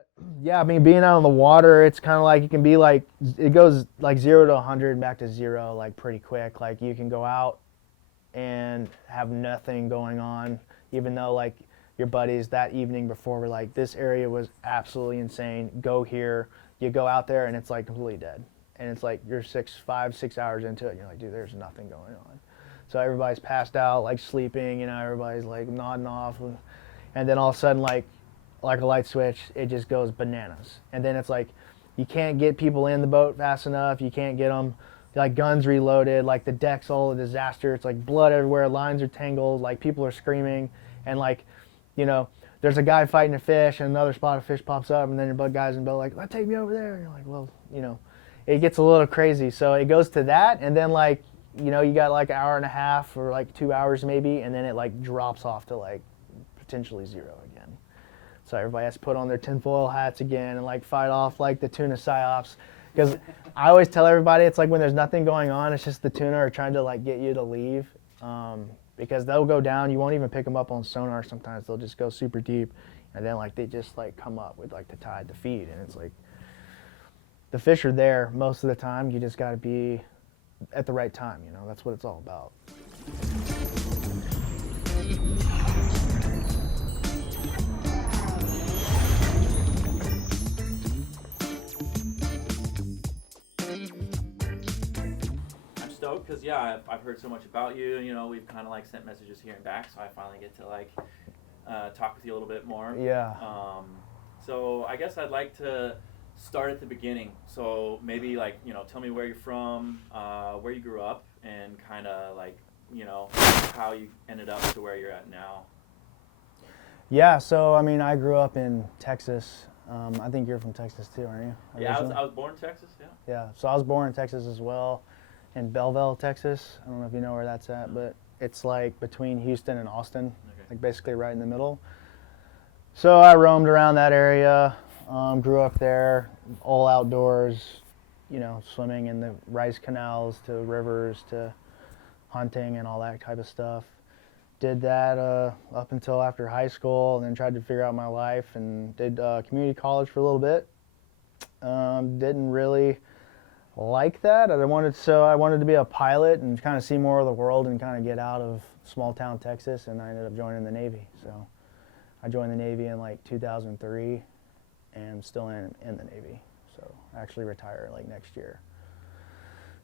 But yeah, I mean, being out on the water, it's kind of like it can be like it goes like 0 to 100 and back to zero like pretty quick. Like you can go out and have nothing going on, even though like your buddies that evening before were like, this area was absolutely insane. Go here. You go out there and it's like completely dead. And it's like you're 5, 6 hours into it and you're like, dude, there's nothing going on. So everybody's passed out, like sleeping, everybody's like nodding off. And then all of a sudden, like a light switch, it just goes bananas. And then it's like, you can't get people in the boat fast enough. You can't get them, like guns reloaded, like the deck's all a disaster. It's like blood everywhere, lines are tangled, like people are screaming. And like, there's a guy fighting a fish and another spot of fish pops up and then your bug guys in the boat like, well, take me over there. And you're like, well, it gets a little crazy. So it goes to that. And then like, you got like an hour and a half or like 2 hours maybe. And then it like drops off to like potentially zero again. So everybody has to put on their tinfoil hats again and like fight off like the tuna psyops. Because I always tell everybody it's like when there's nothing going on, it's just the tuna are trying to like get you to leave. Because they'll go down, you won't even pick them up on sonar sometimes. They'll just go super deep and then like they just like come up with like the tide to feed. And it's like the fish are there most of the time. You just got to be at the right time. That's what it's all about. Because I've heard so much about you. We've kind of like sent messages here and back, so I finally get to like talk with you a little bit more. Yeah. So I guess I'd like to start at the beginning. So maybe like tell me where you're from, where you grew up, and kind of like how you ended up to where you're at now. Yeah. So I mean, I grew up in Texas. I think you're from Texas too, aren't you? Yeah, I was born in Texas. Yeah. Yeah. So I was born in Texas as well. In Belleville, Texas. I don't know if you know where that's at, but it's like between Houston and Austin, Okay. like basically right in the middle. So I roamed around that area, grew up there, all outdoors, swimming in the rice canals to rivers to hunting and all that type of stuff. Did that up until after high school, and then tried to figure out my life and did community college for a little bit. Didn't really like that. I wanted to be a pilot and kind of see more of the world and kind of get out of small town Texas, and I ended up joining the Navy. So I joined the Navy in like 2003 and still in the Navy. So I actually retire like next year.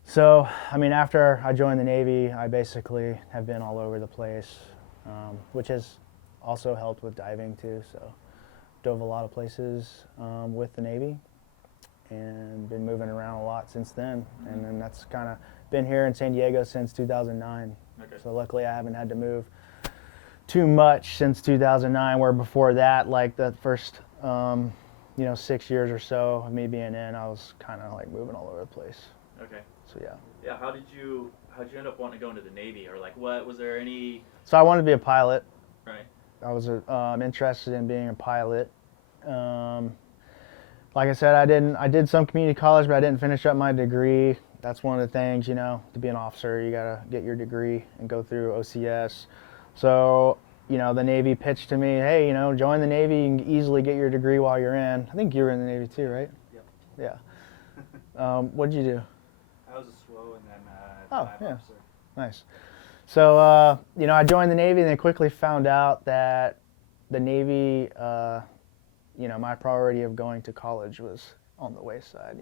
So, I mean, after I joined the Navy, I basically have been all over the place, which has also helped with diving too. So dove a lot of places with the Navy, and been moving around a lot since then. Mm-hmm. And then that's kind of been here in San Diego since 2009. Okay. So luckily I haven't had to move too much since 2009, where before that, like the first 6 years or so of me being in, I was kind of like moving all over the place. Okay. So yeah. Yeah, how'd you end up wanting to go into the Navy, or like what was there any? So I wanted to be a pilot. Right. I was interested in being a pilot. Like I said, I did some community college, but I didn't finish up my degree. That's one of the things, to be an officer, you gotta get your degree and go through OCS. So, the Navy pitched to me, hey, join the Navy, you can easily get your degree while you're in. I think you were in the Navy too, right? Yep. Yeah. What'd you do? I was a SWO and then Oh, dive yeah. officer. Nice. So, I joined the Navy and then quickly found out that the Navy, my priority of going to college was on the wayside,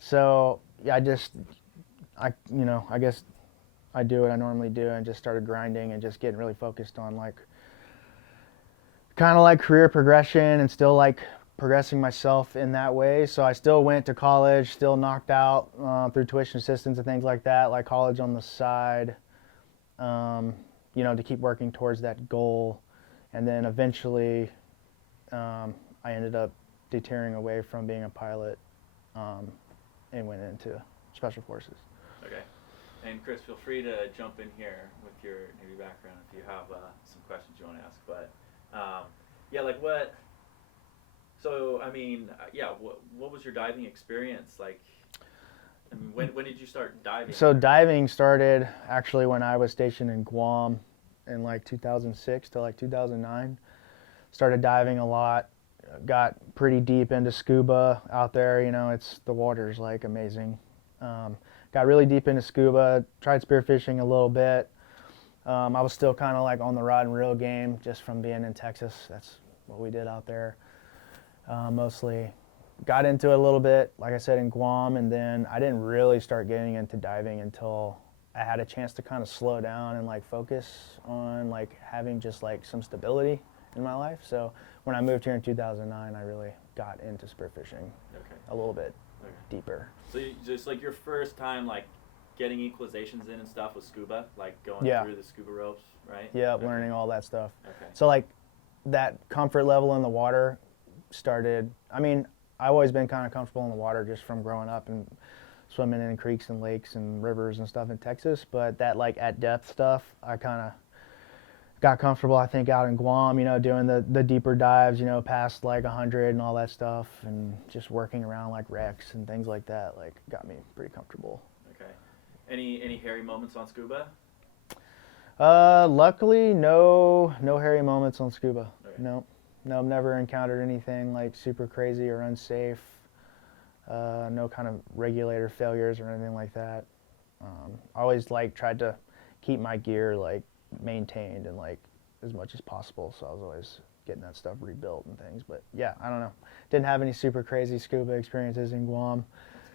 So yeah, I guess I do what I normally do and just started grinding and just getting really focused on kind of like career progression and still like progressing myself in that way. So I still went to college, still knocked out through tuition assistance and things like that, like college on the side, to keep working towards that goal. And then eventually I ended up deterring away from being a pilot and went into Special Forces. Okay. And Chris, feel free to jump in here with your Navy background if you have some questions you want to ask. But like what? So I mean, what was your diving experience like? I mean, when did you start diving? So diving started actually when I was stationed in Guam in like 2006 to like 2009. Started diving a lot. got pretty deep into scuba out there. You know, the water's like amazing. Got really deep into scuba, tried spearfishing a little bit. I was still kind of like on the rod and reel game just from being in Texas. That's what we did out there. Mostly got into it a little bit, like I said, in Guam, and then I didn't really start getting into diving until I had a chance to kind of slow down and like focus on like having just like some stability in my life. So when I moved here in 2009, I really got into spearfishing a little bit deeper. So just like your first time like getting equalizations in and stuff with scuba, like going through the scuba ropes, right? Yeah, learning all that stuff. Okay. So like that comfort level in the water started, I mean, I've always been kind of comfortable in the water just from growing up and swimming in creeks and lakes and rivers and stuff in Texas, but that like at depth stuff, I kind of got comfortable, I think, out in Guam, you know, doing the deeper dives, you know, past like 100 and all that stuff, and just working around like wrecks and things like that, like got me pretty comfortable. Okay. Any hairy moments on scuba? Luckily, no hairy moments on scuba. Okay. No, I've never encountered anything like super crazy or unsafe. No kind of regulator failures or anything like that. I always like tried to keep my gear like maintained and like as much as possible, so I was always getting that stuff rebuilt and things. But yeah, I don't know, didn't have any super crazy scuba experiences in Guam.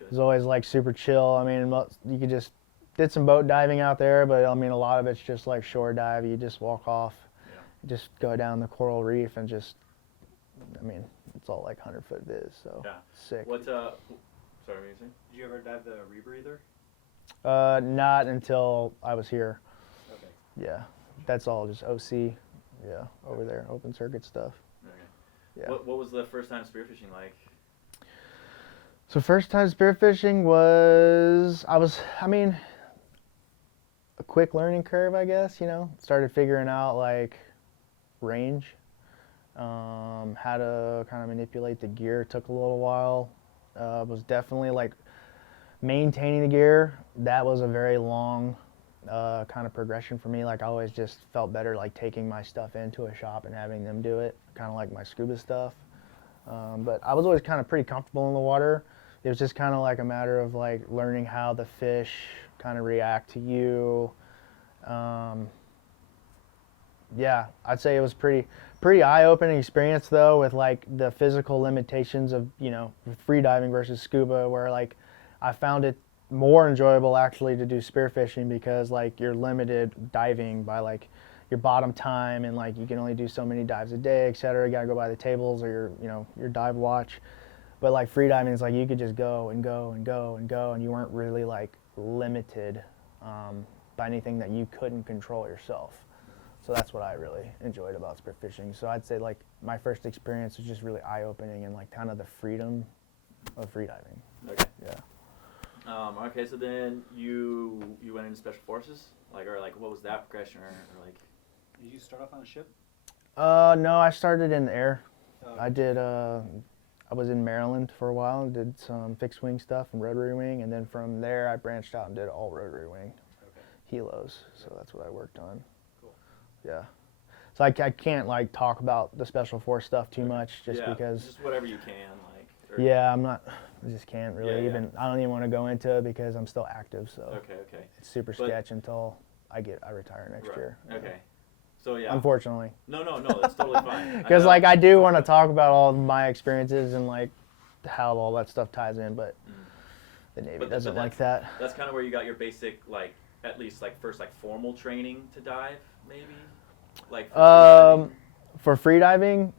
It was always like super chill. I mean, you could just did some boat diving out there, but I mean a lot of it's just like shore dive. You just walk off, just go down the coral reef and just, I mean, it's all like 100-foot viz, so sick. What's sorry, what were you saying? Did you ever dive the rebreather? Not until I was here. Okay. Yeah, that's all just OC. Yeah, over there, open circuit stuff. Okay. Yeah. What was the first time spearfishing like? So first time spearfishing was, I mean, a quick learning curve, I guess, you know. Started figuring out like range, how to kind of manipulate the gear. Took a little while. Was definitely like maintaining the gear. That was a very long kind of progression for me. Like I always just felt better like taking my stuff into a shop and having them do it, kind of like my scuba stuff. But I was always kind of pretty comfortable in the water. It was just kind of like a matter of like learning how the fish kind of react to you. Yeah, I'd say it was pretty eye-opening experience though, with like the physical limitations of, you know, free diving versus scuba, where like I found it more enjoyable actually to do spearfishing because like you're limited diving by like your bottom time, and like you can only do so many dives a day, etc. You gotta go by the tables or your dive watch. But like free diving is like you could just go and go and go and go, and you weren't really like limited by anything that you couldn't control yourself. So that's what I really enjoyed about spearfishing. So I'd say like my first experience was just really eye-opening and like kind of the freedom of free diving. Okay. Yeah. Okay, so then you went into special forces, like, or like what was that progression, or like? Did you start off on a ship? No, I started in the air. Oh. I did. I was in Maryland for a while and did some fixed wing stuff and rotary wing, and then from there I branched out and did all rotary wing, helos. So that's what I worked on. Cool. Yeah. So I can't like talk about the special force stuff too much just yeah, because. Just whatever you can, like. Or Yeah, I'm not. I just can't really Yeah. I don't even want to go into it because I'm still active. So. Okay. It's super sketch until I retire next year. Okay. So yeah. Unfortunately. No, that's totally fine. Because like I do want to talk about all my experiences and like how all that stuff ties in, but the Navy doesn't like that. That's kind of where you got your basic, like, at least like first like formal training to dive, maybe. Like. For free diving,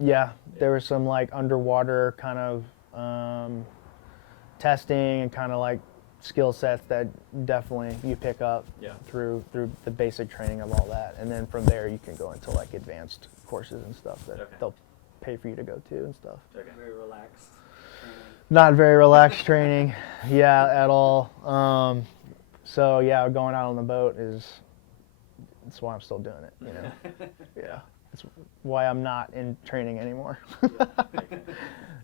yeah, there was some like underwater kind of testing and kind of like skill sets that definitely you pick up through the basic training of all that, and then from there you can go into like advanced courses and stuff that they'll pay for you to go to and stuff. Okay. Very relaxed training. Not very relaxed training, yeah, at all. So yeah, going out on the boat that's why I'm still doing it, you know. Yeah, that's why I'm not in training anymore.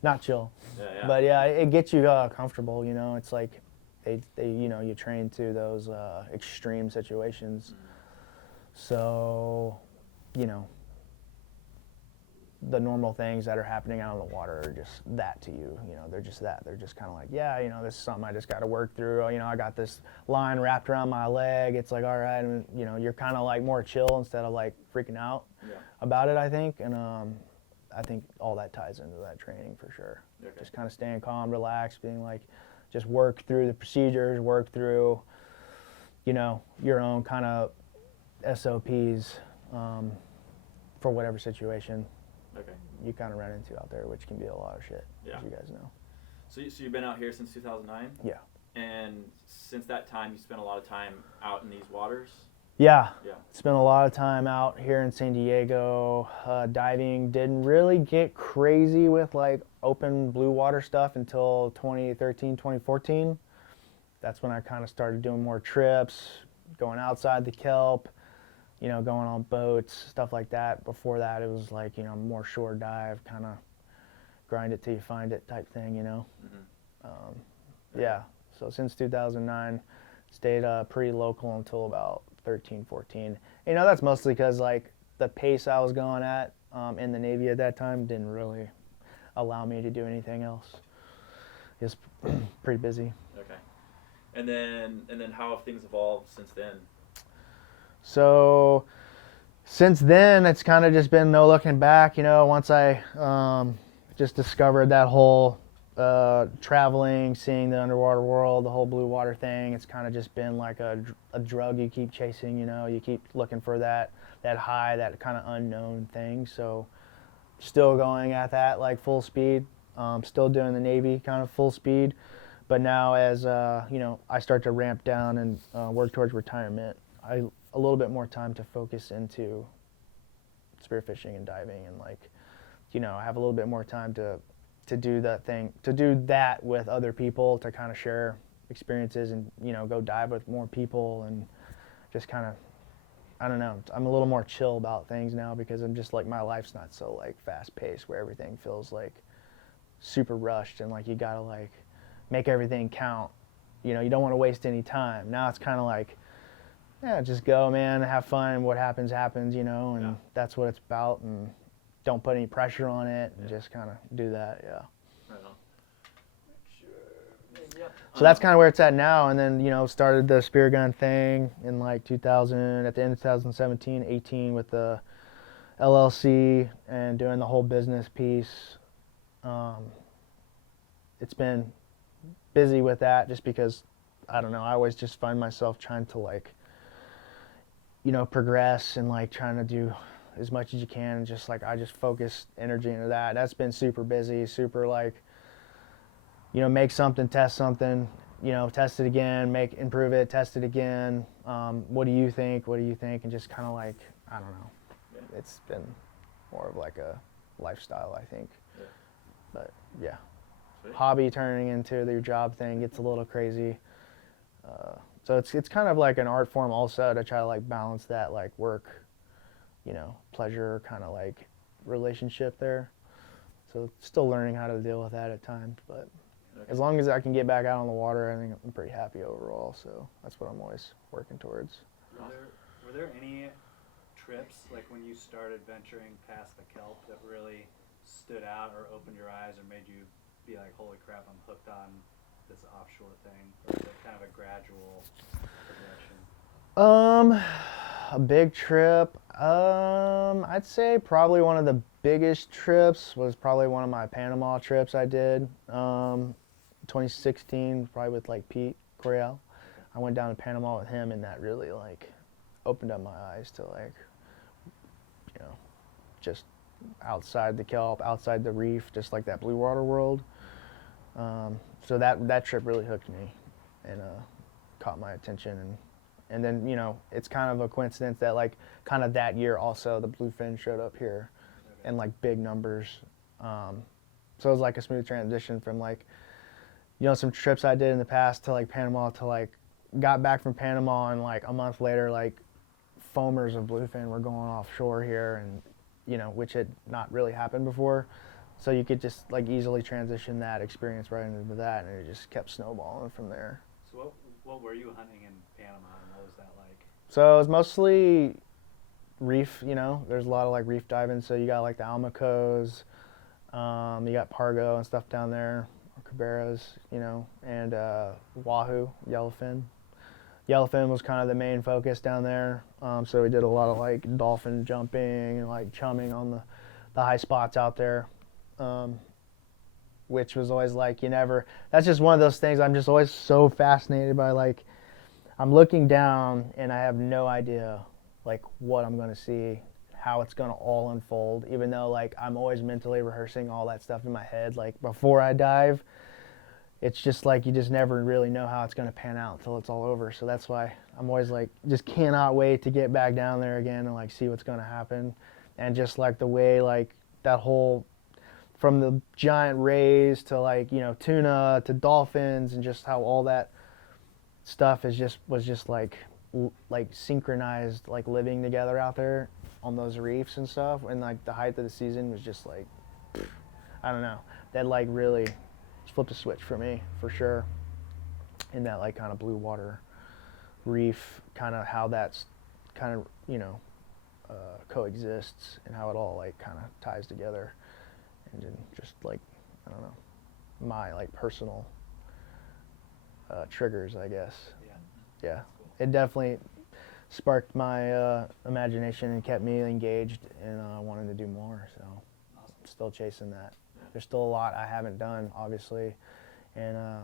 Not chill. Yeah. But yeah, it gets you comfortable, you know. It's like they you know, you train to those extreme situations. So, you know, the normal things that are happening out on the water are just that to you. You know, they're just that. They're just kind of like, yeah, you know, this is something I just got to work through. You know, I got this line wrapped around my leg. It's like, all right, and you know, you're kind of like more chill instead of like freaking out about it, I think. And I think all that ties into that training for sure. Okay. Just kind of staying calm, relaxed, being like, just work through the procedures, work through, you know, your own kind of SOPs for whatever situation you kind of run into out there, which can be a lot of shit, as you guys know. So you've been out here since 2009? Yeah. And since that time, you spent a lot of time out in these waters? Yeah. Yeah. Spent a lot of time out here in San Diego diving. Didn't really get crazy with like open blue water stuff until 2013, 2014. That's when I kind of started doing more trips, going outside the kelp, you know, going on boats, stuff like that. Before that, it was like, you know, more shore dive, kind of grind it till you find it type thing, you know. Yeah, so since 2009, stayed pretty local until about 13, 14. You know, that's mostly because like the pace I was going at in the Navy at that time didn't really allow me to do anything else. Just pretty busy. Okay. And then how have things evolved since then? So since then, it's kind of just been no looking back. You know, once I just discovered that whole traveling, seeing the underwater world, the whole blue water thing, it's kind of just been like a drug you keep chasing. You know, you keep looking for that high, that kind of unknown thing. So still going at that like full speed, still doing the Navy kind of full speed. But now as, you know, I start to ramp down and work towards retirement, a little bit more time to focus into spearfishing and diving, and like, you know, I have a little bit more time to do that with other people, to kind of share experiences and, you know, go dive with more people and just kind of, I don't know, I'm a little more chill about things now because I'm just like, my life's not so like fast paced where everything feels like super rushed and like you gotta like make everything count. You know, you don't want to waste any time. Now it's kind of like, yeah, just go, man, have fun. What happens, happens, you know, and that's what it's about. And don't put any pressure on it, and just kind of do that, Right on. So that's kind of where it's at now. And then, you know, started the spear gun thing in like 2000, at the end of 2017, 18 with the LLC and doing the whole business piece. It's been busy with that just because, I don't know, I always just find myself trying to like, you know, progress and like trying to do as much as you can, and just like I just focus energy into that. That's been super busy, super like, you know, make something, test something, you know, test it again, improve it, test it again. What do you think? What do you think? And just kind of like, I don't know. Yeah. It's been more of like a lifestyle, I think. Yeah. But yeah, Sweet. hobby turning into your job thing gets a little crazy. So it's kind of like an art form also, to try to like balance that like work, you know, pleasure kind of like relationship there. So still learning how to deal with that at times, but as long as I can get back out on the water, I think I'm pretty happy overall. So that's what I'm always working towards. Were there any trips, like when you started venturing past the kelp, that really stood out or opened your eyes or made you be like, holy crap, I'm hooked on this offshore thing? Or is it kind of a gradual progression? A big trip. I'd say probably one of the biggest trips was probably one of my Panama trips I did. 2016, probably with like Pete Coriel. I went down to Panama with him, and that really like opened up my eyes to like, you know, just outside the kelp, outside the reef, just like that blue water world. So that trip really hooked me and caught my attention, and then, you know, it's kind of a coincidence that like kind of that year also the bluefin showed up here in like big numbers. So it was like a smooth transition from like, you know, some trips I did in the past to like Panama, to like got back from Panama, and like a month later like foamers of bluefin were going offshore here, and, you know, which had not really happened before. So you could just like easily transition that experience right into that, and it just kept snowballing from there. So what were you hunting in Panama, and what was that like? So it was reef, you know, there's a lot of like reef diving. So you got like the almacos, you got pargo and stuff down there, or caberas, you know, and wahoo, yellowfin. Yellowfin was kind of the main focus down there. So we did a lot of like dolphin jumping and like chumming on the high spots out there, which was always like, that's just one of those things I'm just always so fascinated by. Like, I'm looking down and I have no idea like what I'm going to see, how it's going to all unfold, even though like I'm always mentally rehearsing all that stuff in my head. Like before I dive, it's just like you just never really know how it's going to pan out until it's all over. So that's why I'm always like, just cannot wait to get back down there again and like see what's going to happen. And just like the way like that whole, from the giant rays to like, you know, tuna to dolphins, and just how all that stuff was just like synchronized, like living together out there on those reefs and stuff. And like the height of the season was just like, I don't know, that like really flipped a switch for me, for sure, in that like kind of blue water reef, kind of how that's kind of, you know, coexists, and how it all like kind of ties together. And then just like, I don't know, my like personal triggers, I guess. Yeah, Cool. it definitely sparked my imagination and kept me engaged, and wanting to do more. So Awesome. still chasing that. There's still a lot I haven't done, obviously, and I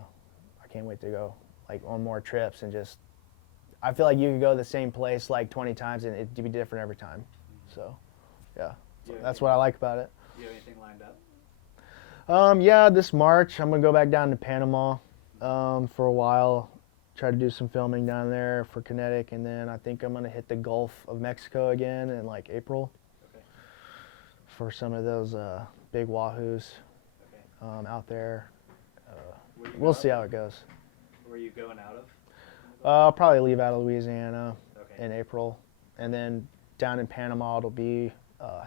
can't wait to go like on more trips. And just, I feel like you could go the same place like 20 times and it'd be different every time. So yeah, Do you have that's what I like about it. Do you have anything lined up? Yeah, this March I'm gonna go back down to Panama for a while, try to do some filming down there for Kinetic, and then I think I'm gonna hit the Gulf of Mexico again in like April Okay. for some of those big wahoos Okay. out there. Where you We'll go- see how it goes. Where are you going out of? I'll probably leave out of Louisiana Okay. in April, and then down in Panama it'll be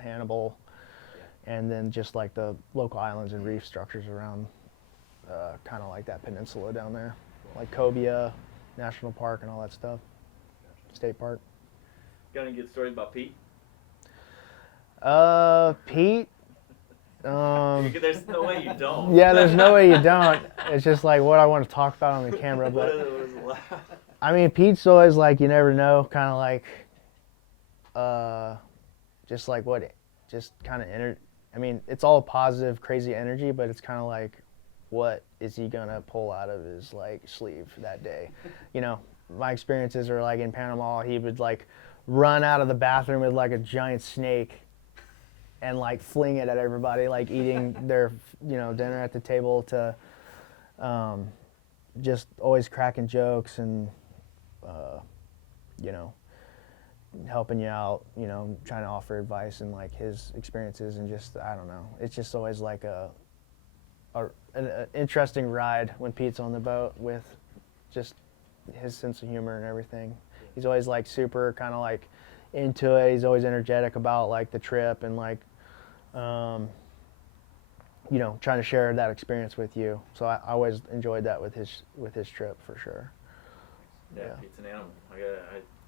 Hannibal, and then just like the local islands and reef structures around, kind of like that peninsula down there, like Cobia National Park and all that stuff, Gotcha. state park. Got any good stories about Pete? Pete. There's no way you don't. Yeah, there's no way you don't. It's just like what I want to talk about on the camera, What but is it? I mean, Pete's always like, you never know, kind of like, just like just kind of I mean, it's all positive, crazy energy, but it's kind of like, what is he gonna pull out of his like sleeve that day? You know, my experiences are like in Panama, he would like run out of the bathroom with like a giant snake and like fling it at everybody, like eating their, you know, dinner at the table, to just always cracking jokes and, you know, helping you out, you know, trying to offer advice and like his experiences, and just, I don't know, it's just always like an interesting ride when Pete's on the boat, with just his sense of humor and everything. He's always like super kind of like into it. He's always energetic about like the trip, and like, you know, trying to share that experience with you. So I always enjoyed that with his trip, for sure. Yeah, Yeah. Pete's an animal.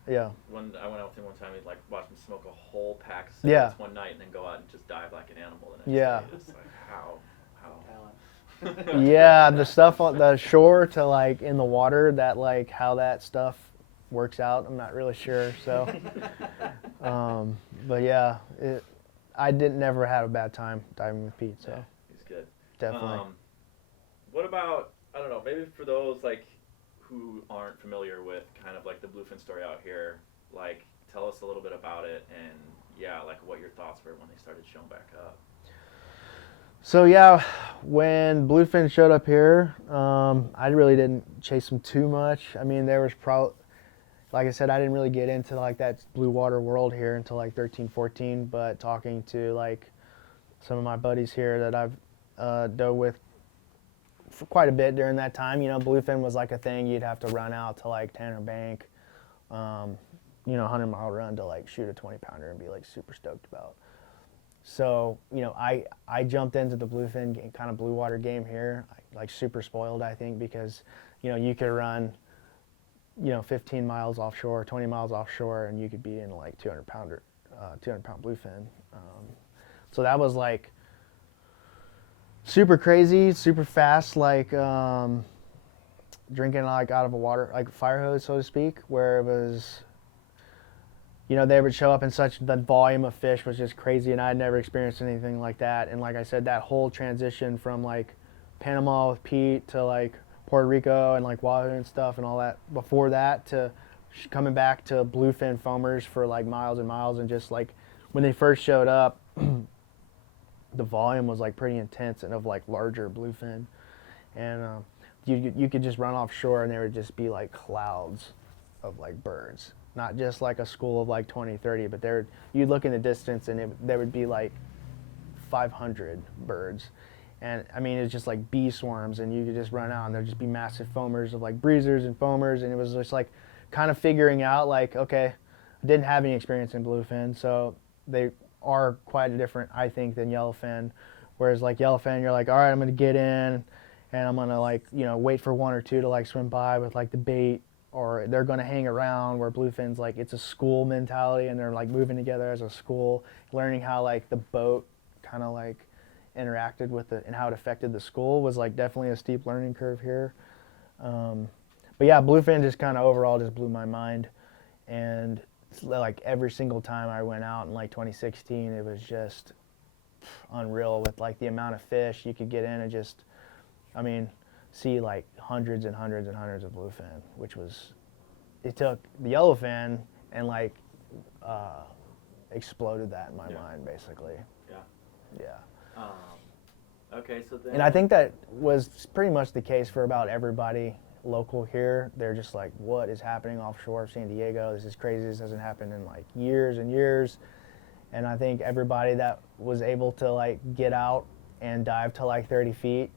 Yeah. I went out with him one time. He'd like watch him smoke a whole pack of Yeah. cigarettes one night, and then go out and just dive like an animal the next Yeah. day. Just like how. Talent. Yeah, the stuff on the shore to like in the water, that like how that stuff works out, I'm not really sure. So, but yeah, I never had a bad time diving with Pete. So Yeah, he's good. definitely. What about, I don't know, maybe for those like who aren't familiar with kind of like the bluefin story out here, like tell us a little bit about it, and yeah, like what your thoughts were when they started showing back up. So yeah, when bluefin showed up here, I really didn't chase them too much. I mean, there was like I said, I didn't really get into like that blue water world here until like 13, 14. But talking to like some of my buddies here that I've dove with for quite a bit during that time, you know, bluefin was like a thing. You'd have to run out to like Tanner Bank, you know, 100-mile run to like shoot a 20-pounder and be like super stoked about. So, you know, I jumped into the bluefin kind of blue water game here, like super spoiled, I think, because, you know, you could run, you know, 15 miles offshore, 20 miles offshore, and you could be in like 200-pounder 200-pound bluefin. So that was like super crazy, super fast, like drinking like out of a water, like fire hose, so to speak, where it was, you know, they would show up in such, the volume of fish was just crazy, and I had never experienced anything like that. And like I said, that whole transition from like Panama with Pete to like Puerto Rico and like Wahoo and stuff and all that, before that to coming back to bluefin foamers for like miles and miles, and just like when they first showed up, the volume was like pretty intense and of like larger bluefin, and you could just run offshore and there would just be like clouds of like birds, not just like a school of like 20, 30, but there you'd look in the distance and there would be like 500 birds, and I mean it's just like bee swarms, and you could just run out and there'd just be massive foamers of like breezers and foamers, and it was just like kind of figuring out like, okay, I didn't have any experience in bluefin, so they are quite different, I think, than yellowfin. Whereas like yellowfin, you're like, all right, I'm gonna get in, and I'm gonna like, you know, wait for one or two to like swim by with like the bait, or they're gonna hang around. Where bluefin's like, it's a school mentality, and they're like moving together as a school, learning how like the boat kind of like interacted with it and how it affected the school was like definitely a steep learning curve here. But yeah, bluefin just kind of overall just blew my mind, and like every single time I went out in like 2016, it was just unreal with like the amount of fish you could get in and just, I mean, see like hundreds and hundreds and hundreds of bluefin, which was, it took the yellowfin and like exploded that in my mind basically. Yeah. Okay, so then. And I think that was pretty much the case for about everybody local here. They're just like, what is happening offshore of San Diego? This is crazy. This hasn't happened in like years and years. And I think everybody that was able to like get out and dive to like 30 feet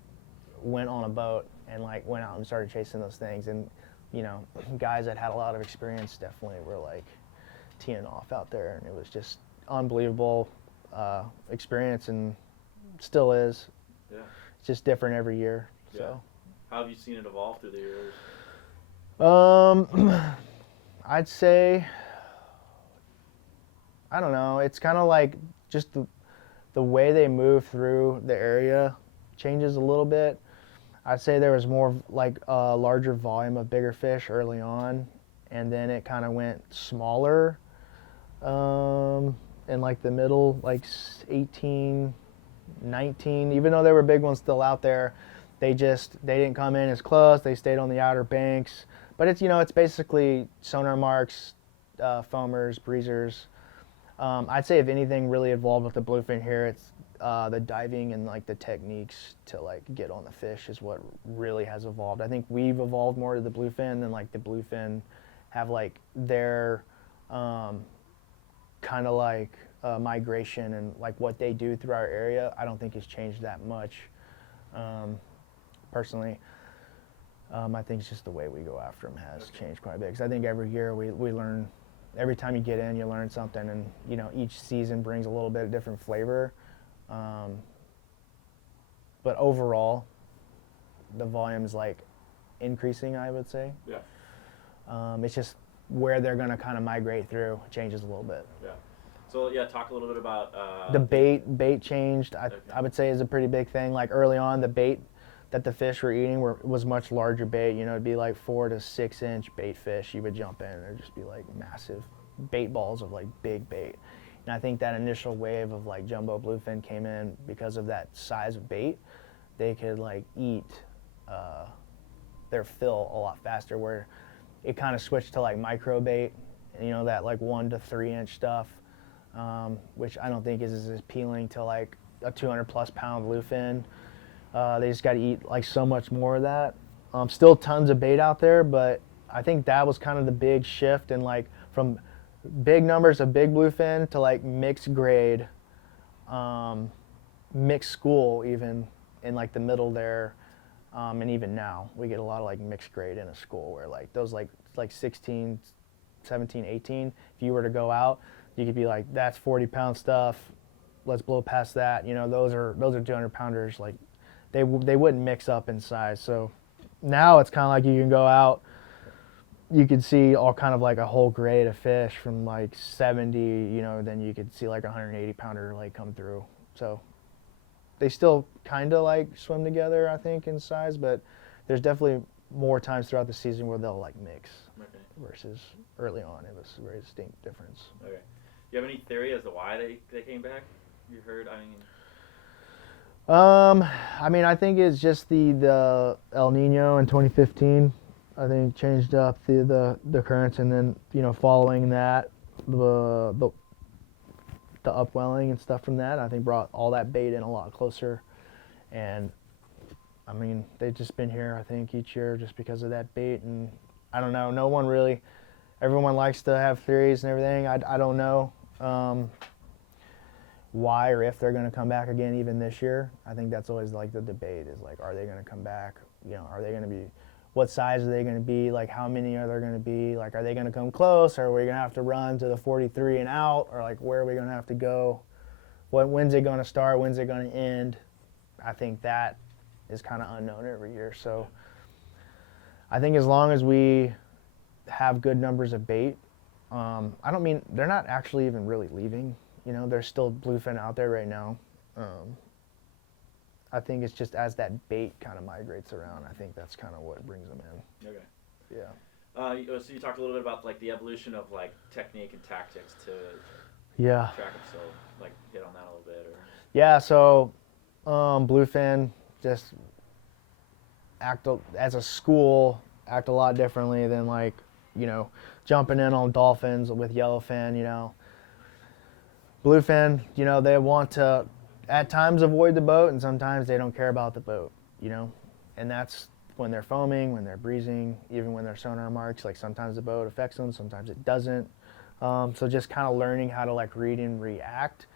went on a boat and like went out and started chasing those things. And, you know, guys that had a lot of experience definitely were like teeing off out there. And it was just unbelievable experience, and still is. Yeah. It's just different every year. Yeah. So. How have you seen it evolve through the years? I'd say, I don't know, it's kind of like just the way they move through the area changes a little bit. I'd say there was more like a larger volume of bigger fish early on, and then it kind of went smaller in like the middle, like 18, 19, even though there were big ones still out there. They didn't come in as close. They stayed on the outer banks. But it's, you know, it's basically sonar marks, foamers, breezers. I'd say if anything really evolved with the bluefin here, it's the diving and like the techniques to like get on the fish is what really has evolved. I think we've evolved more to the bluefin than like the bluefin have like their kind of like migration and like what they do through our area. I don't think it's changed that much. Personally, I think it's just the way we go after them has changed quite a bit. Because I think every year we learn, every time you get in, you learn something, and you know each season brings a little bit of different flavor. But overall, the volume is like increasing, I would say. Yeah. It's just where they're going to kind of migrate through changes a little bit. Yeah. So yeah, talk a little bit about the bait changed. I would say is a pretty big thing. Like early on, the bait that the fish were eating was much larger bait. You know, it'd be like 4 to 6 inch bait fish. You would jump in, and it'd just be like massive bait balls of like big bait. And I think that initial wave of like jumbo bluefin came in because of that size of bait. They could like eat their fill a lot faster. Where it kind of switched to like micro bait, you know, that like 1 to 3 inch stuff. Which I don't think is as appealing to like a 200+ pound bluefin. They just got to eat like so much more of that. Still tons of bait out there, but I think that was kind of the big shift in like from big numbers of big bluefin to like mixed grade, mixed school even in like the middle there. And even now we get a lot of like mixed grade in a school where like those like 16, 17, 18, if you were to go out, you could be like, that's 40-pound stuff. Let's blow past that. You know, those are 200-pounders. Like, they wouldn't mix up in size. So now it's kind of like you can go out you could see all kind of like a whole grade of fish from like 70, you know, then you could see like a 180 pounder like come through. So they still kind of like swim together, I think, in size, but there's definitely more times throughout the season where they'll like mix Okay. versus early on. It was a very distinct difference. Okay. Do you have any theory as to why they came back? You heard? I mean. I mean, I think it's just the El Nino in 2015. I think changed up the currents, and then, you know, following that, the upwelling and stuff from that, I think brought all that bait in a lot closer. And I mean, they've just been here, I think, each year just because of that bait. And I don't know, no one really, everyone likes to have theories and everything. I don't know why or if they're going to come back again even this year. I think that's always like the debate is like, are they going to come back? You know, are they going to be, what size are they going to be? Like, how many are there going to be? Like, are they going to come close? Or are we going to have to run to the 43 and out? Or like, where are we going to have to go? When's it going to start? When's it going to end? I think that is kind of unknown every year. So I think as long as we have good numbers of bait, I don't mean, they're not actually even really leaving. You know, there's still bluefin out there right now. I think it's just as that bait kind of migrates around, I think that's kind of what brings them in. Okay. Yeah. So you talked a little bit about like the evolution of like technique and tactics to Yeah. track them. So like hit on that a little bit, or. Yeah. So bluefin just as a school act a lot differently than like, you know, jumping in on dolphins with yellowfin. You know, bluefin, you know, they want to at times avoid the boat, and sometimes they don't care about the boat, you know, and that's when they're foaming, when they're breezing, even when they're sonar marks. Like sometimes the boat affects them, sometimes it doesn't. So just kind of learning how to like read and react,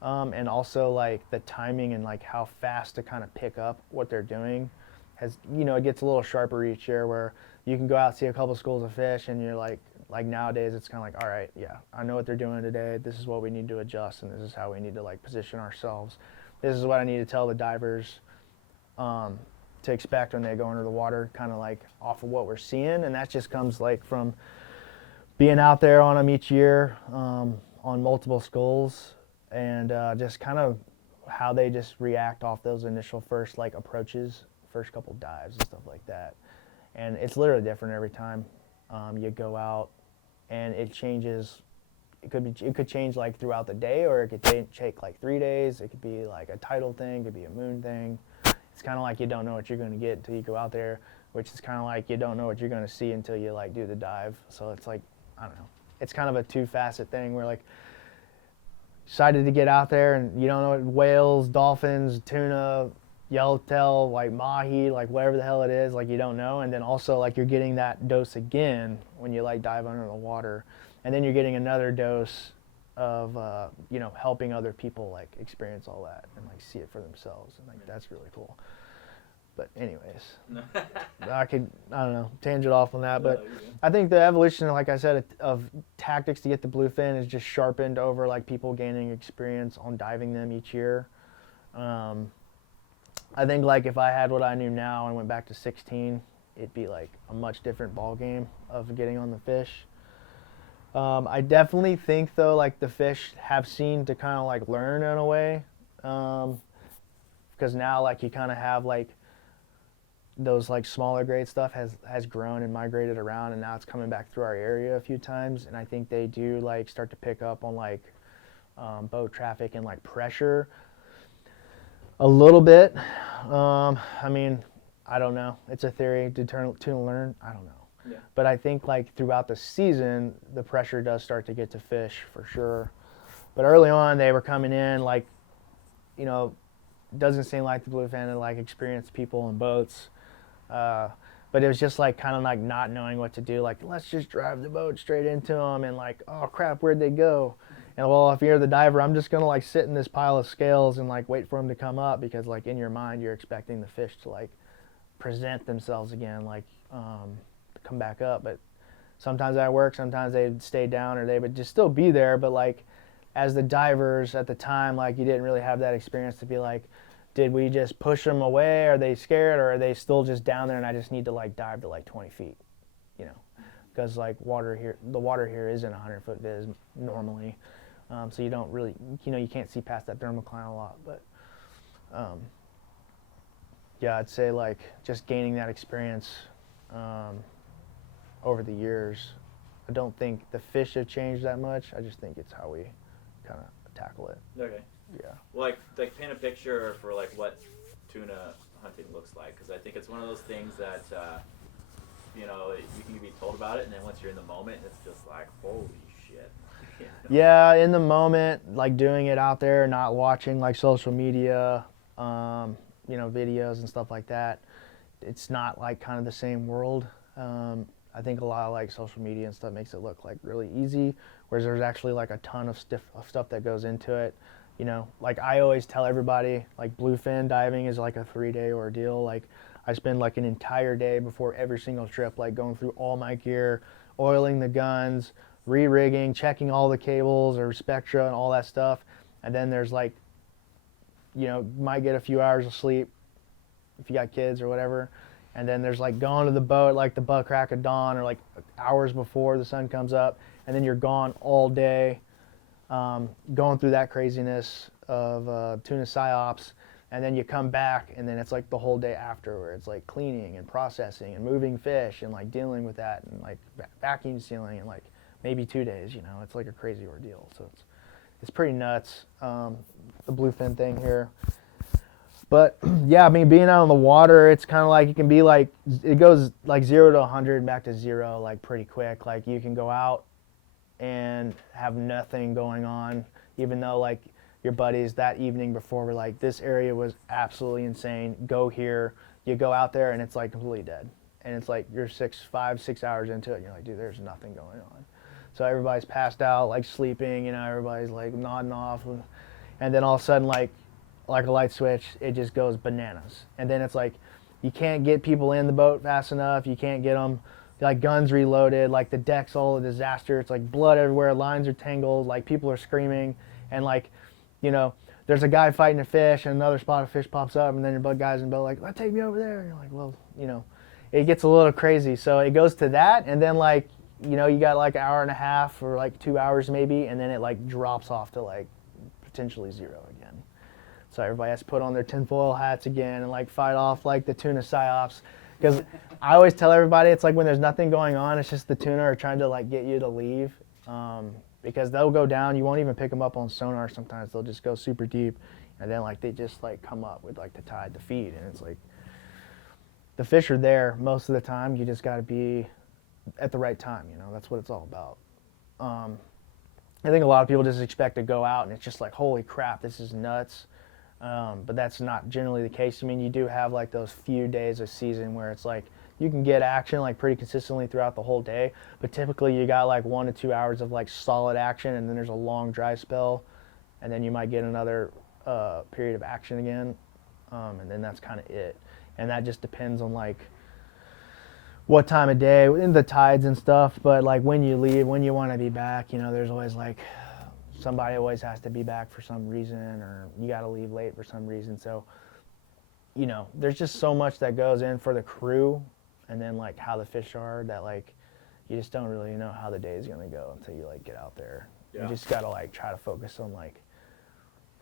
and also like the timing and like how fast to kind of pick up what they're doing has, you know, it gets a little sharper each year where you can go out, see a couple schools of fish, and you're like nowadays it's kind of like, all right, yeah, I know what they're doing today. This is what we need to adjust, and this is how we need to like position ourselves. This is what I need to tell the divers to expect when they go under the water, kind of like off of what we're seeing. And that just comes like from being out there on them each year, on multiple schools, and just kind of how they just react off those initial first like approaches, first couple dives and stuff like that. And it's literally different every time you go out, and it changes. It could change like throughout the day, or it could take like 3 days. It could be like a tidal thing, it could be a moon thing. It's kind of like you don't know what you're going to get until you go out there, which is kind of like you don't know what you're going to see until you like do the dive. So it's like, I don't know. It's kind of a two-facet thing where like excited to get out there, and you don't know what whales, dolphins, tuna, yellowtail, like mahi, like whatever the hell it is, like you don't know. And then also like you're getting that dose again when you like dive under the water, and then you're getting another dose of you know, helping other people like experience all that and like see it for themselves, and like that's really cool. But anyways, I don't know, tangent off on that, but I think the evolution, like I said, of tactics to get the bluefin is just sharpened over like people gaining experience on diving them each year. I think like if I had what I knew now and went back to 16, it'd be like a much different ball game of getting on the fish. I definitely think though, like the fish have seemed to kind of like learn in a way, because now like you kind of have like those like smaller grade stuff has grown and migrated around, and now it's coming back through our area a few times, and I think they do like start to pick up on like boat traffic and like pressure a little bit. I mean, I don't know. It's a theory. Did tuna learn? I don't know. Yeah. But I think like throughout the season, the pressure does start to get to fish for sure. But early on, they were coming in like, you know, doesn't seem like the bluefin had like experienced people in boats. But it was just like kind of like not knowing what to do. Like, let's just drive the boat straight into them, and like, oh crap, where'd they go? And well, if you're the diver, I'm just gonna like sit in this pile of scales and like wait for them to come up, because like in your mind you're expecting the fish to like present themselves again, like come back up. But sometimes that works, sometimes they'd stay down, or they would just still be there. But like as the divers at the time, like you didn't really have that experience to be like, did we just push them away? Are they scared, or are they still just down there and I just need to like dive to like 20 feet? You know, because like the water here isn't 100-foot viz normally, so you don't really, you can't see past that thermocline a lot. But yeah, I'd say like just gaining that experience over the years. I don't think the fish have changed that much. I just think it's how we kind of tackle it. Okay. Yeah. Well, like paint a picture for like what tuna hunting looks like, because I think it's one of those things that you can be told about it, and then once you're in the moment, it's just like holy shit. Yeah, in the moment, like doing it out there, not watching like social media, videos and stuff like that. It's not like kind of the same world. I think a lot of like social media and stuff makes it look like really easy, whereas there's actually like a ton of stuff that goes into it. Like I always tell everybody, like bluefin diving is like a 3-day ordeal. Like I spend like an entire day before every single trip, like going through all my gear, oiling the guns, re-rigging, checking all the cables or spectra and all that stuff. And then there's like, might get a few hours of sleep if you got kids or whatever. And then there's like going to the boat like the butt crack of dawn or like hours before the sun comes up, and then you're gone all day, going through that craziness of tuna psyops, and then you come back and then it's like the whole day after where it's like cleaning and processing and moving fish and like dealing with that and like vacuum sealing and like maybe 2 days. It's like a crazy ordeal. So it's pretty nuts, the bluefin thing here. But yeah, I mean, being out on the water, it's kind of like it can be like, it goes like 0 to 100 back to 0 like pretty quick. Like you can go out and have nothing going on, even though like your buddies that evening before were like, this area was absolutely insane, go here. You go out there and it's like completely dead. And it's like you're 5, 6 hours into it and you're like, dude, there's nothing going on. So everybody's passed out, like sleeping, everybody's like nodding off. And then all of a sudden, like a light switch, it just goes bananas. And then it's like, you can't get people in the boat fast enough. You can't get them, like guns reloaded, like the deck's all a disaster. It's like blood everywhere, lines are tangled, like people are screaming. And like, there's a guy fighting a fish and another spot of fish pops up and then your guy's in the boat like, well, take me over there. And you're like, well, it gets a little crazy. So it goes to that, and then like, you got like an hour and a half or like 2 hours maybe, and then it like drops off to like potentially 0 again. So everybody has to put on their tinfoil hats again and like fight off like the tuna psyops. Because I always tell everybody, it's like when there's nothing going on, it's just the tuna are trying to like get you to leave. Because they'll go down, you won't even pick them up on sonar sometimes. They'll just go super deep, and then like they just like come up with like the tide to feed. And it's like, the fish are there most of the time. You just got to be at the right time, that's what it's all about. I think a lot of people just expect to go out and it's just like, holy crap, this is nuts. But that's not generally the case. I mean, you do have like those few days of season where it's like you can get action like pretty consistently throughout the whole day, but typically you got like 1 to 2 hours of like solid action, and then there's a long dry spell, and then you might get another period of action again, and then that's kind of it. And that just depends on like what time of day and the tides and stuff. But like when you leave, when you want to be back, there's always like somebody always has to be back for some reason, or you got to leave late for some reason. So there's just so much that goes in for the crew, and then like how the fish are, that like you just don't really know how the day is going to go until you like get out there. Yeah. You just got to like try to focus on like,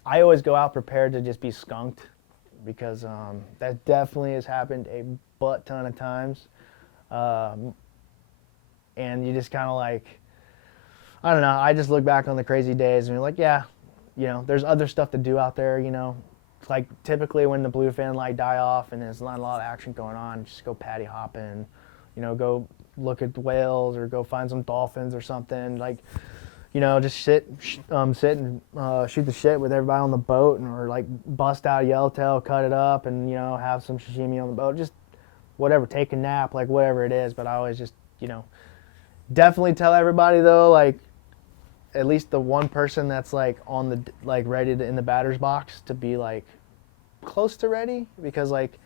I always go out prepared to just be skunked, because that definitely has happened a butt ton of times. And you just kind of like, I don't know, I just look back on the crazy days and you're like, yeah, there's other stuff to do out there, It's like typically when the bluefin like die off and there's not a lot of action going on, just go patty hopping, go look at the whales or go find some dolphins or something. Like, just sit and shoot the shit with everybody on the boat, or like bust out a yellowtail, cut it up, and have some sashimi on the boat. Just whatever, take a nap, like whatever it is. But I always just definitely tell everybody though, like at least the one person that's like on the like ready to in the batter's box to be like close to ready, because like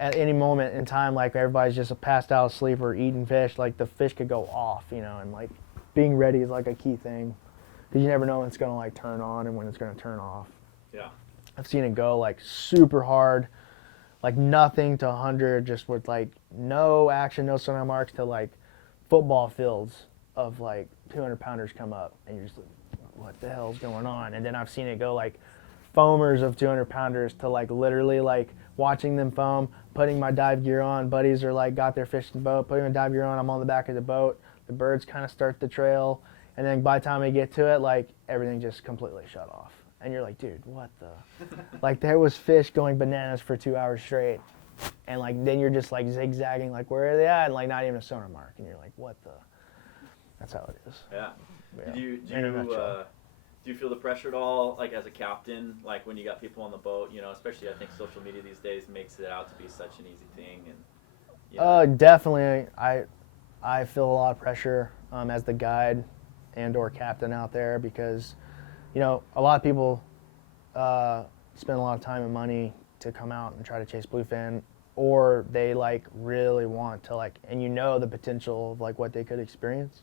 at any moment in time, like everybody's just passed out asleep or eating fish, like the fish could go off, and like being ready is like a key thing, because you never know when it's going to like turn on and when it's going to turn off. Yeah. I've seen it go like super hard, like nothing to 100, just with like no action, no sonar marks, to like football fields of like 200 pounders come up, and you're just like, what the hell's going on? And then I've seen it go like foamers of 200 pounders to like literally like watching them foam, putting my dive gear on. Buddies are like got their fishing boat, putting my dive gear on. I'm on the back of the boat. The birds kind of start the trail, and then by the time I get to it, like everything just completely shut off. And you're like, dude, what the? Like there was fish going bananas for 2 hours straight, and like then you're just like zigzagging, like where are they at? And like not even a sonar mark, and you're like, what the? That's how it is. Yeah. Yeah. Do In a nutshell. you feel the pressure at all, like as a captain, like when you got people on the boat, you know, especially I think social media these days makes it out to be such an easy thing, and you know. Definitely, I feel a lot of pressure as the guide and or captain out there, because you know a lot of people spend a lot of time and money to come out and try to chase bluefin, or they like really want to like, and you know the potential of like what they could experience.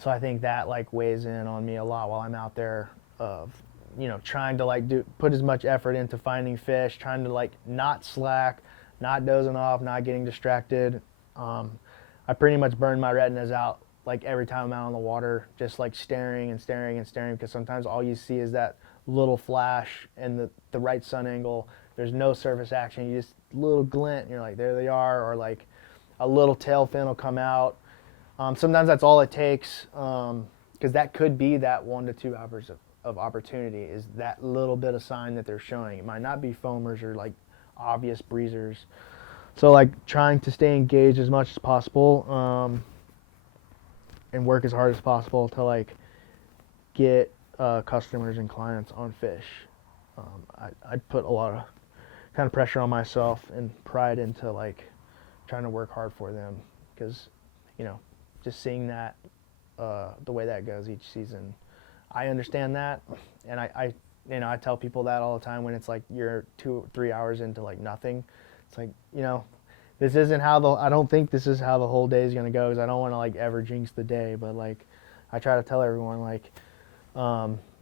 So I think that like weighs in on me a lot while I'm out there, of you know trying to like put as much effort into finding fish, trying to like not slack, not dozing off, not getting distracted. I pretty much burn my retinas out like every time I'm out on the water, just like staring and staring and staring, because sometimes all you see is that little flash and the right sun angle. There's no surface action. You just little glint, and you're like, there they are, or like a little tail fin will come out. Sometimes that's all it takes, because that could be that 1 to 2 hours of opportunity, is that little bit of sign that they're showing. It might not be foamers or like obvious breezers. So like trying to stay engaged as much as possible, and work as hard as possible to like get customers and clients on fish. I put a lot of kind of pressure on myself and pride into like trying to work hard for them, because you know just seeing that the way that goes each season, I understand that, and I you know I tell people that all the time when it's like you're 2-3 hours into like nothing. It's like, you know, this isn't how I don't think this is how the whole day is gonna go, because I don't want to like ever jinx the day, but like I try to tell everyone like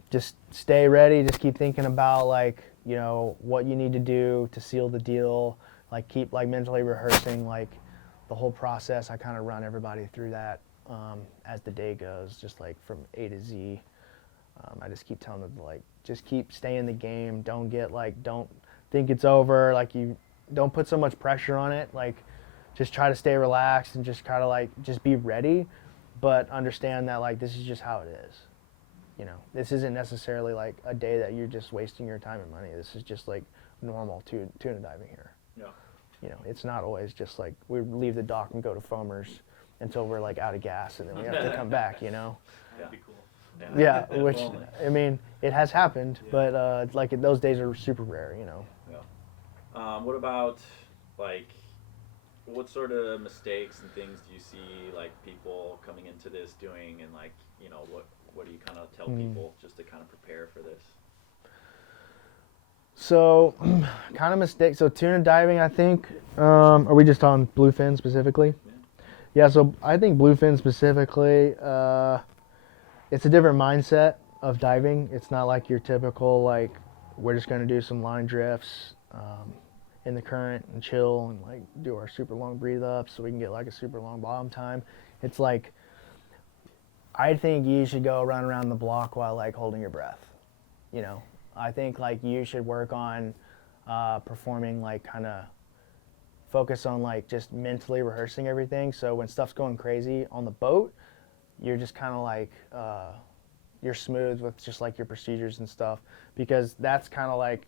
just stay ready, just keep thinking about like, you know, what you need to do to seal the deal, like keep like mentally rehearsing like the whole process. I kind of run everybody through that as the day goes, just like from A to Z. I just keep telling them to like just keep staying in the game. Don't get like, don't think it's over. Like you don't put so much pressure on it. Like just try to stay relaxed and just kind of like just be ready, but understand that like this is just how it is. You know, this isn't necessarily like a day that you're just wasting your time and money. This is just like normal tuna diving here. Yeah. You know, it's not always just like we leave the dock and go to foamers until we're like out of gas, and then we have to come back, you know. That'd be cool. Yeah, which Only. I mean, it has happened, Yeah. but like those days are super rare, you know. Yeah. What about like, what sort of mistakes and things do you see like people coming into this doing, and like, you know, what do you kind of tell people just to kind of prepare for this? So, kind of mistakes. So tuna diving, I think. Are we just on bluefin specifically? Yeah. So I think bluefin specifically, it's a different mindset of diving. It's not like your typical like we're just gonna do some line drifts in the current and chill and like do our super long breathe ups so we can get like a super long bottom time. It's like, I think you should go around the block while like holding your breath. You know, I think like you should work on performing, like kind of focus on like just mentally rehearsing everything. So when stuff's going crazy on the boat, you're just kind of like you're smooth with just like your procedures and stuff, because that's kind of like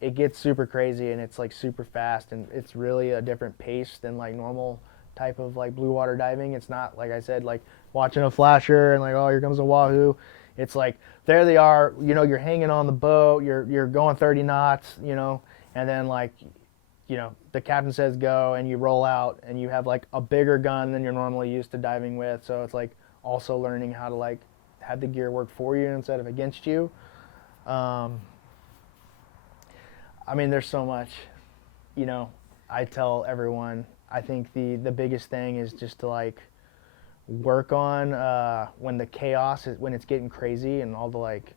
it gets super crazy and it's like super fast, and it's really a different pace than like normal type of like blue water diving. It's not, like I said, like watching a flasher and like, oh, here comes a wahoo. It's like there they are, you know, you're hanging on the boat, you're going 30 knots, you know, and then like, you know, the captain says go and you roll out and you have like a bigger gun than you're normally used to diving with. So it's like also learning how to like have the gear work for you instead of against you. I mean, there's so much, you know, I tell everyone, I think the biggest thing is just to like work on when the chaos is, when it's getting crazy and all the like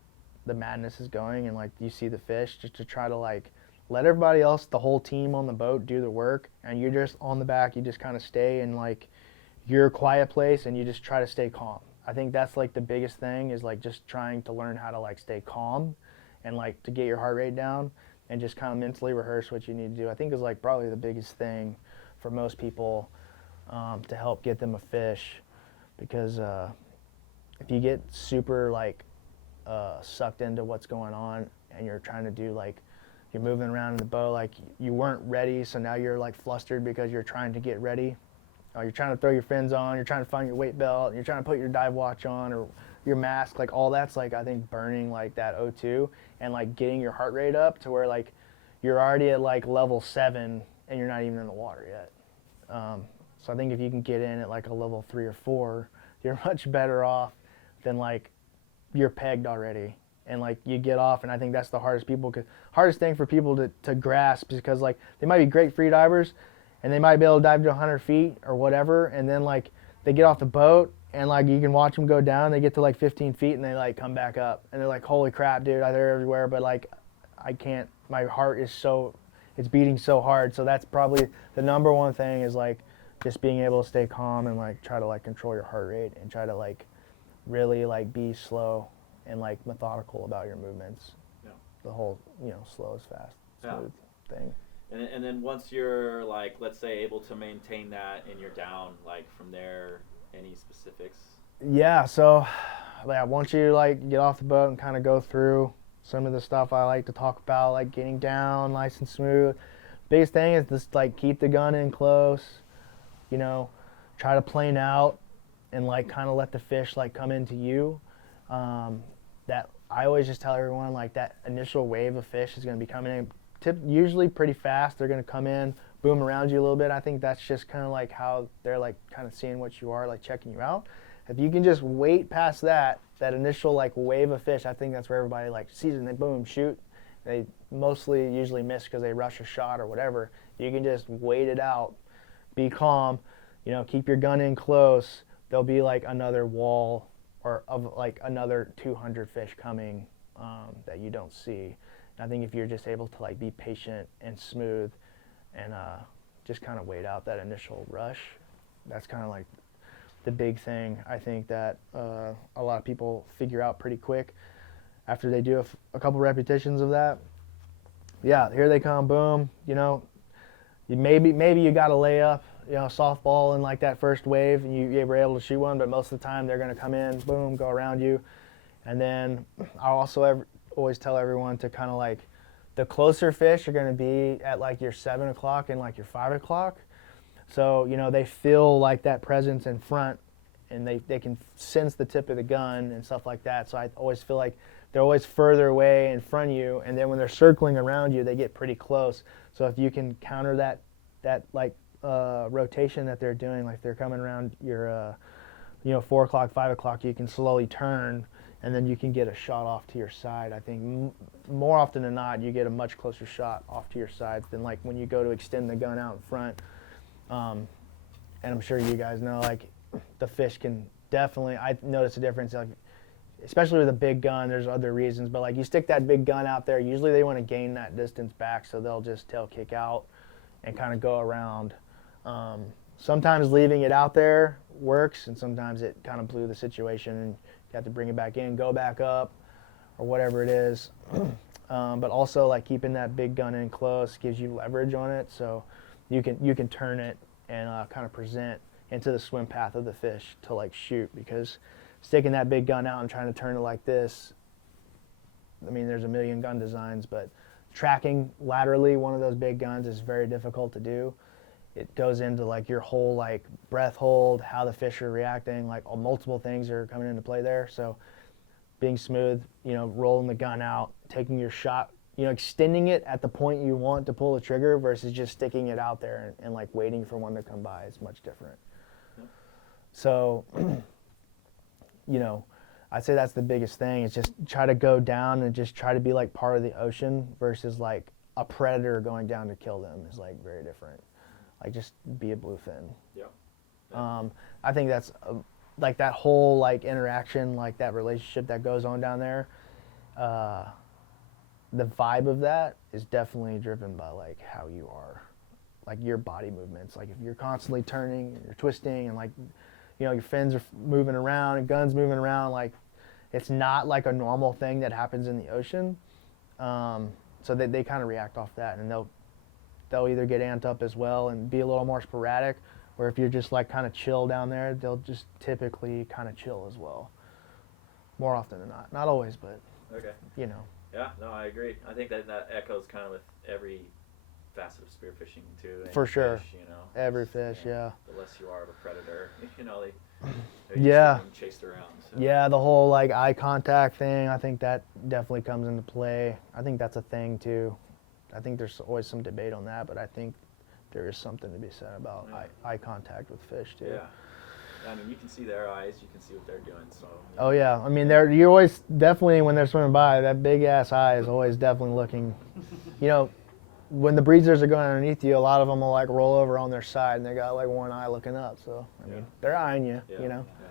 the madness is going and like you see the fish, just to try to like let everybody else, the whole team on the boat, do the work, and you're just on the back. You just kind of stay and like your quiet place and you just try to stay calm. I think that's like the biggest thing is like just trying to learn how to like stay calm and like to get your heart rate down and just kind of mentally rehearse what you need to do. I think is like probably the biggest thing for most people to help get them a fish, because if you get super like sucked into what's going on and you're trying to do like you're moving around in the boat like you weren't ready, so now you're like flustered because you're trying to get ready. You're trying to throw your fins on, you're trying to find your weight belt, you're trying to put your dive watch on or your mask, like all that's like I think burning like that O2 and like getting your heart rate up to where like you're already at like level 7 and you're not even in the water yet. So I think if you can get in at like a level 3 or 4, you're much better off than like you're pegged already and like you get off. And I think that's the hardest thing for people to grasp, because like they might be great free divers and they might be able to dive to 100 feet or whatever, and then like they get off the boat and like you can watch them go down, they get to like 15 feet and they like come back up and they're like, holy crap dude, they're everywhere, but like I can't, my heart is so, it's beating so hard. So that's probably the number one thing is like just being able to stay calm and like try to like control your heart rate and try to like really like be slow and like methodical about your movements. Yeah. The whole, slow is fast, smooth thing. And then once you're like, let's say, able to maintain that and you're down, like from there, any specifics? Yeah, so yeah, once you like get off the boat and kind of go through some of the stuff I like to talk about, like getting down nice and smooth. Biggest thing is just like keep the gun in close, try to plane out and like kind of let the fish like come into you. That I always just tell everyone like that initial wave of fish is going to be coming in usually pretty fast. They're going to come in, boom around you a little bit. I think that's just kind of like how they're like kind of seeing what you are, like checking you out. If you can just wait past that initial like wave of fish, I think that's where everybody like sees it and they boom, shoot. They mostly usually miss because they rush a shot or whatever. You can just wait it out, be calm, keep your gun in close. There'll be like another wall or of like another 200 fish coming that you don't see. And I think if you're just able to like be patient and smooth and just kind of wait out that initial rush, that's kind of like the big thing I think that a lot of people figure out pretty quick after they do a couple repetitions of that. Yeah, here they come, boom. Maybe you got a layup, softball in like that first wave, and you were able to shoot one, but most of the time they're going to come in, boom, go around you. And then I also always tell everyone to kind of like the closer fish are going to be at like your 7 o'clock and like your 5 o'clock. So, they feel like that presence in front and they can sense the tip of the gun and stuff like that. So I always feel like they're always further away in front of you. And then when they're circling around you, they get pretty close. So if you can counter that like rotation that they're doing, like they're coming around your, 4 o'clock, 5 o'clock, you can slowly turn and then you can get a shot off to your side. I think more often than not, you get a much closer shot off to your side than like when you go to extend the gun out in front. And I'm sure you guys know, like the fish can definitely, I notice a difference, like especially with a big gun. There's other reasons, but like you stick that big gun out there, usually they want to gain that distance back, so they'll just tail kick out and kind of go around. Sometimes leaving it out there works, and sometimes it kind of blew the situation and you have to bring it back in, go back up, or whatever it is. But also like keeping that big gun in close gives you leverage on it, so you can turn it and kind of present into the swim path of the fish to like shoot, because sticking that big gun out and trying to turn it like this, I mean, there's a million gun designs, but tracking laterally one of those big guns is very difficult to do. It goes into like your whole like breath hold, how the fish are reacting, like multiple things are coming into play there. So being smooth, rolling the gun out, taking your shot, extending it at the point you want to pull the trigger versus just sticking it out there and like waiting for one to come by is much different. Yeah. So, I'd say that's the biggest thing, is just try to go down and just try to be like part of the ocean versus like a predator going down to kill them is like very different. Like just be a bluefin. Yeah. I think that's like that whole like interaction, like that relationship that goes on down there. The vibe of that is definitely driven by like how you are like your body movements. Like if you're constantly turning, and you're twisting, and like, you know, your fins are moving around and guns moving around, like it's not like a normal thing that happens in the ocean. So they kind of react off that, and they'll either get amped up as well and be a little more sporadic, or if you're just like kind of chill down there, they'll just typically kind of chill as well. More often than not. Not always, but Okay. you know. Yeah, no, I agree. I think that echoes kind of with every facet of spearfishing too. Any For sure. fish, you know. Every fish, You know, yeah. The less you are of a predator, you know, they Yeah. just get chased around. So. Yeah, the whole like eye contact thing, I think that definitely comes into play. I think that's a thing too. I think there's always some debate on that, but I think there is something to be said about eye contact with fish too. Yeah. I mean, you can see their eyes, you can see what they're doing. So. Oh yeah, I mean, you always definitely when they're swimming by, that big ass eye is always definitely looking. You know, when the breezers are going underneath you, a lot of them will like roll over on their side and they got like one eye looking up. So I mean, they're eyeing you. Yeah, you know. Yeah.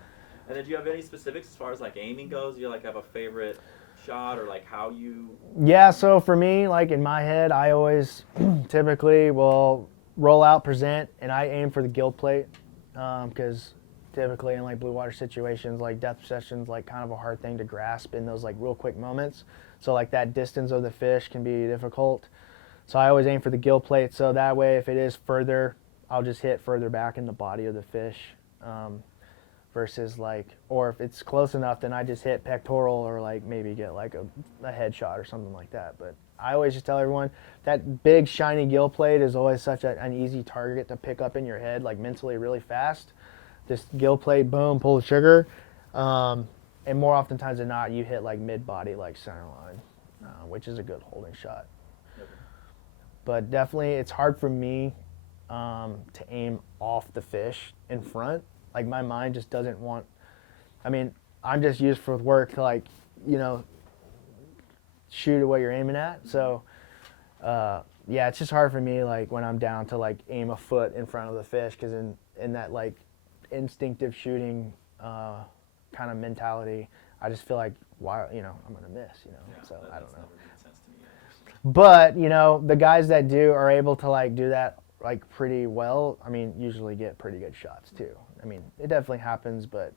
And then do you have any specifics as far as like aiming goes? Do you like have a favorite shot or like how you? Yeah, so for me, like in my head, I always typically will roll out, present, and I aim for the gill plate because typically in like blue water situations, like depth sessions, like kind of a hard thing to grasp in those like real quick moments. So like that distance of the fish can be difficult. So I always aim for the gill plate. So that way, if it is further, I'll just hit further back in the body of the fish. Versus like, or if it's close enough, then I just hit pectoral or like maybe get like a headshot or something like that. But I always just tell everyone that big shiny gill plate is always such an easy target to pick up in your head, like mentally really fast. This gill plate, boom, pull the trigger. And more oftentimes than not, you hit like mid-body, like center line, which is a good holding shot. Okay. But definitely it's hard for me to aim off the fish in front. Like my mind just doesn't want, I mean, I'm just used for work to like, you know, shoot at what you're aiming at. So, yeah, it's just hard for me like when I'm down to like aim a foot in front of the fish because in that like instinctive shooting kind of mentality, I just feel like, why, you know, I'm going to miss, you know, Yeah, so I don't know. Never made sense to me either. But, you know, the guys that do are able to like do that like pretty well, I mean, usually get pretty good shots too. I mean, it definitely happens, but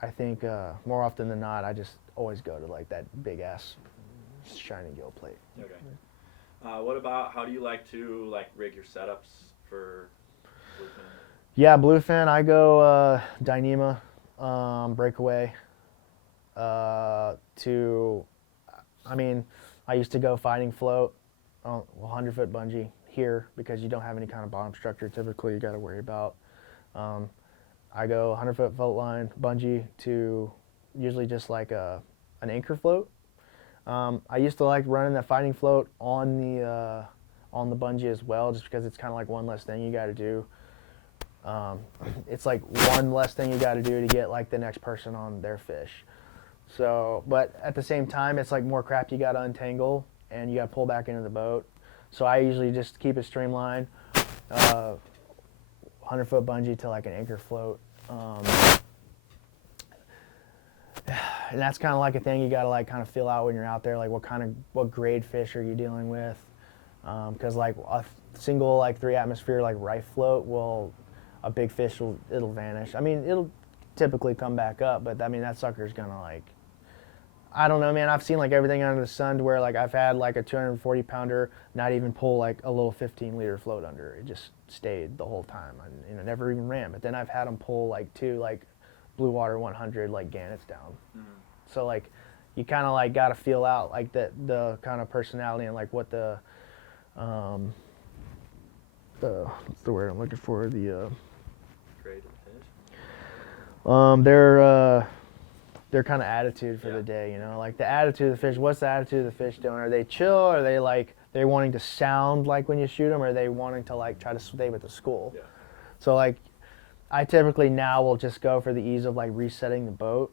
I think more often than not, I just always go to like that big ass shiny gill plate. Okay. What about how do you like to like rig your setups for bluefin? Yeah, bluefin, I go Dyneema, breakaway. I mean, I used to go fighting float, 100-foot bungee here because you don't have any kind of bottom structure typically you got to worry about. I go 100-foot float line, bungee to usually just like an anchor float. I used to like running the fighting float on the bungee as well, just because it's kind of like one less thing you got to do. It's like one less thing you got to do to get like the next person on their fish. So, but at the same time, it's like more crap you got to untangle and you got to pull back into the boat. So I usually just keep it streamlined. 100-foot bungee to like an anchor float. And that's kind of like a thing you got to like kind of feel out when you're out there, like what grade fish are you dealing with? Because like a single like 3 atmosphere like rife float a big fish it'll vanish. I mean, it'll typically come back up, but I mean that sucker's gonna like, I don't know, man. I've seen like everything under the sun to where like I've had like a 240 pounder not even pull like a little 15-liter float under. It just stayed the whole time and it never even ran. But then I've had them pull like 2 like blue water 100 like gannets down. Mm-hmm. So like you kind of like got to feel out like the kind of personality and like what the what's the word I'm looking for, the Grade of fish. Their kind of attitude for the day, you know, like the attitude of the fish. What's the attitude of the fish doing? Are they chill? Are they like they're wanting to sound like when you shoot them? Or are they wanting to like try to stay with the school? Yeah. So like, I typically now will just go for the ease of like resetting the boat.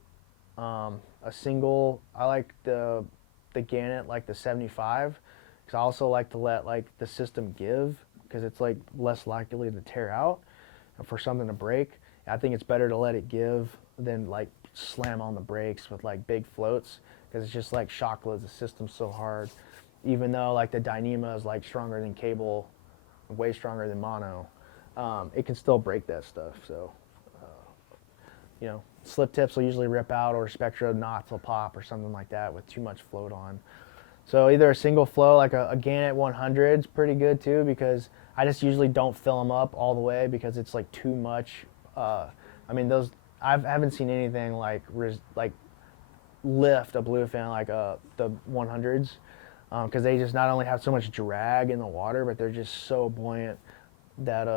A single, I like the gannet like the 75, because I also like to let like the system give, because it's like less likely to tear out and for something to break. I think it's better to let it give than like slam on the brakes with like big floats, because it's just like shock loads the system so hard. Even though like the Dyneema is like stronger than cable, way stronger than mono, it can still break that stuff. So, slip tips will usually rip out, or spectra knots will pop or something like that with too much float on. So either a single flow, like a Gannett 100 is pretty good too, because I just usually don't fill them up all the way because it's like too much. I mean, those I haven't seen anything like lift a bluefin like the 100s, because they just not only have so much drag in the water, but they're just so buoyant that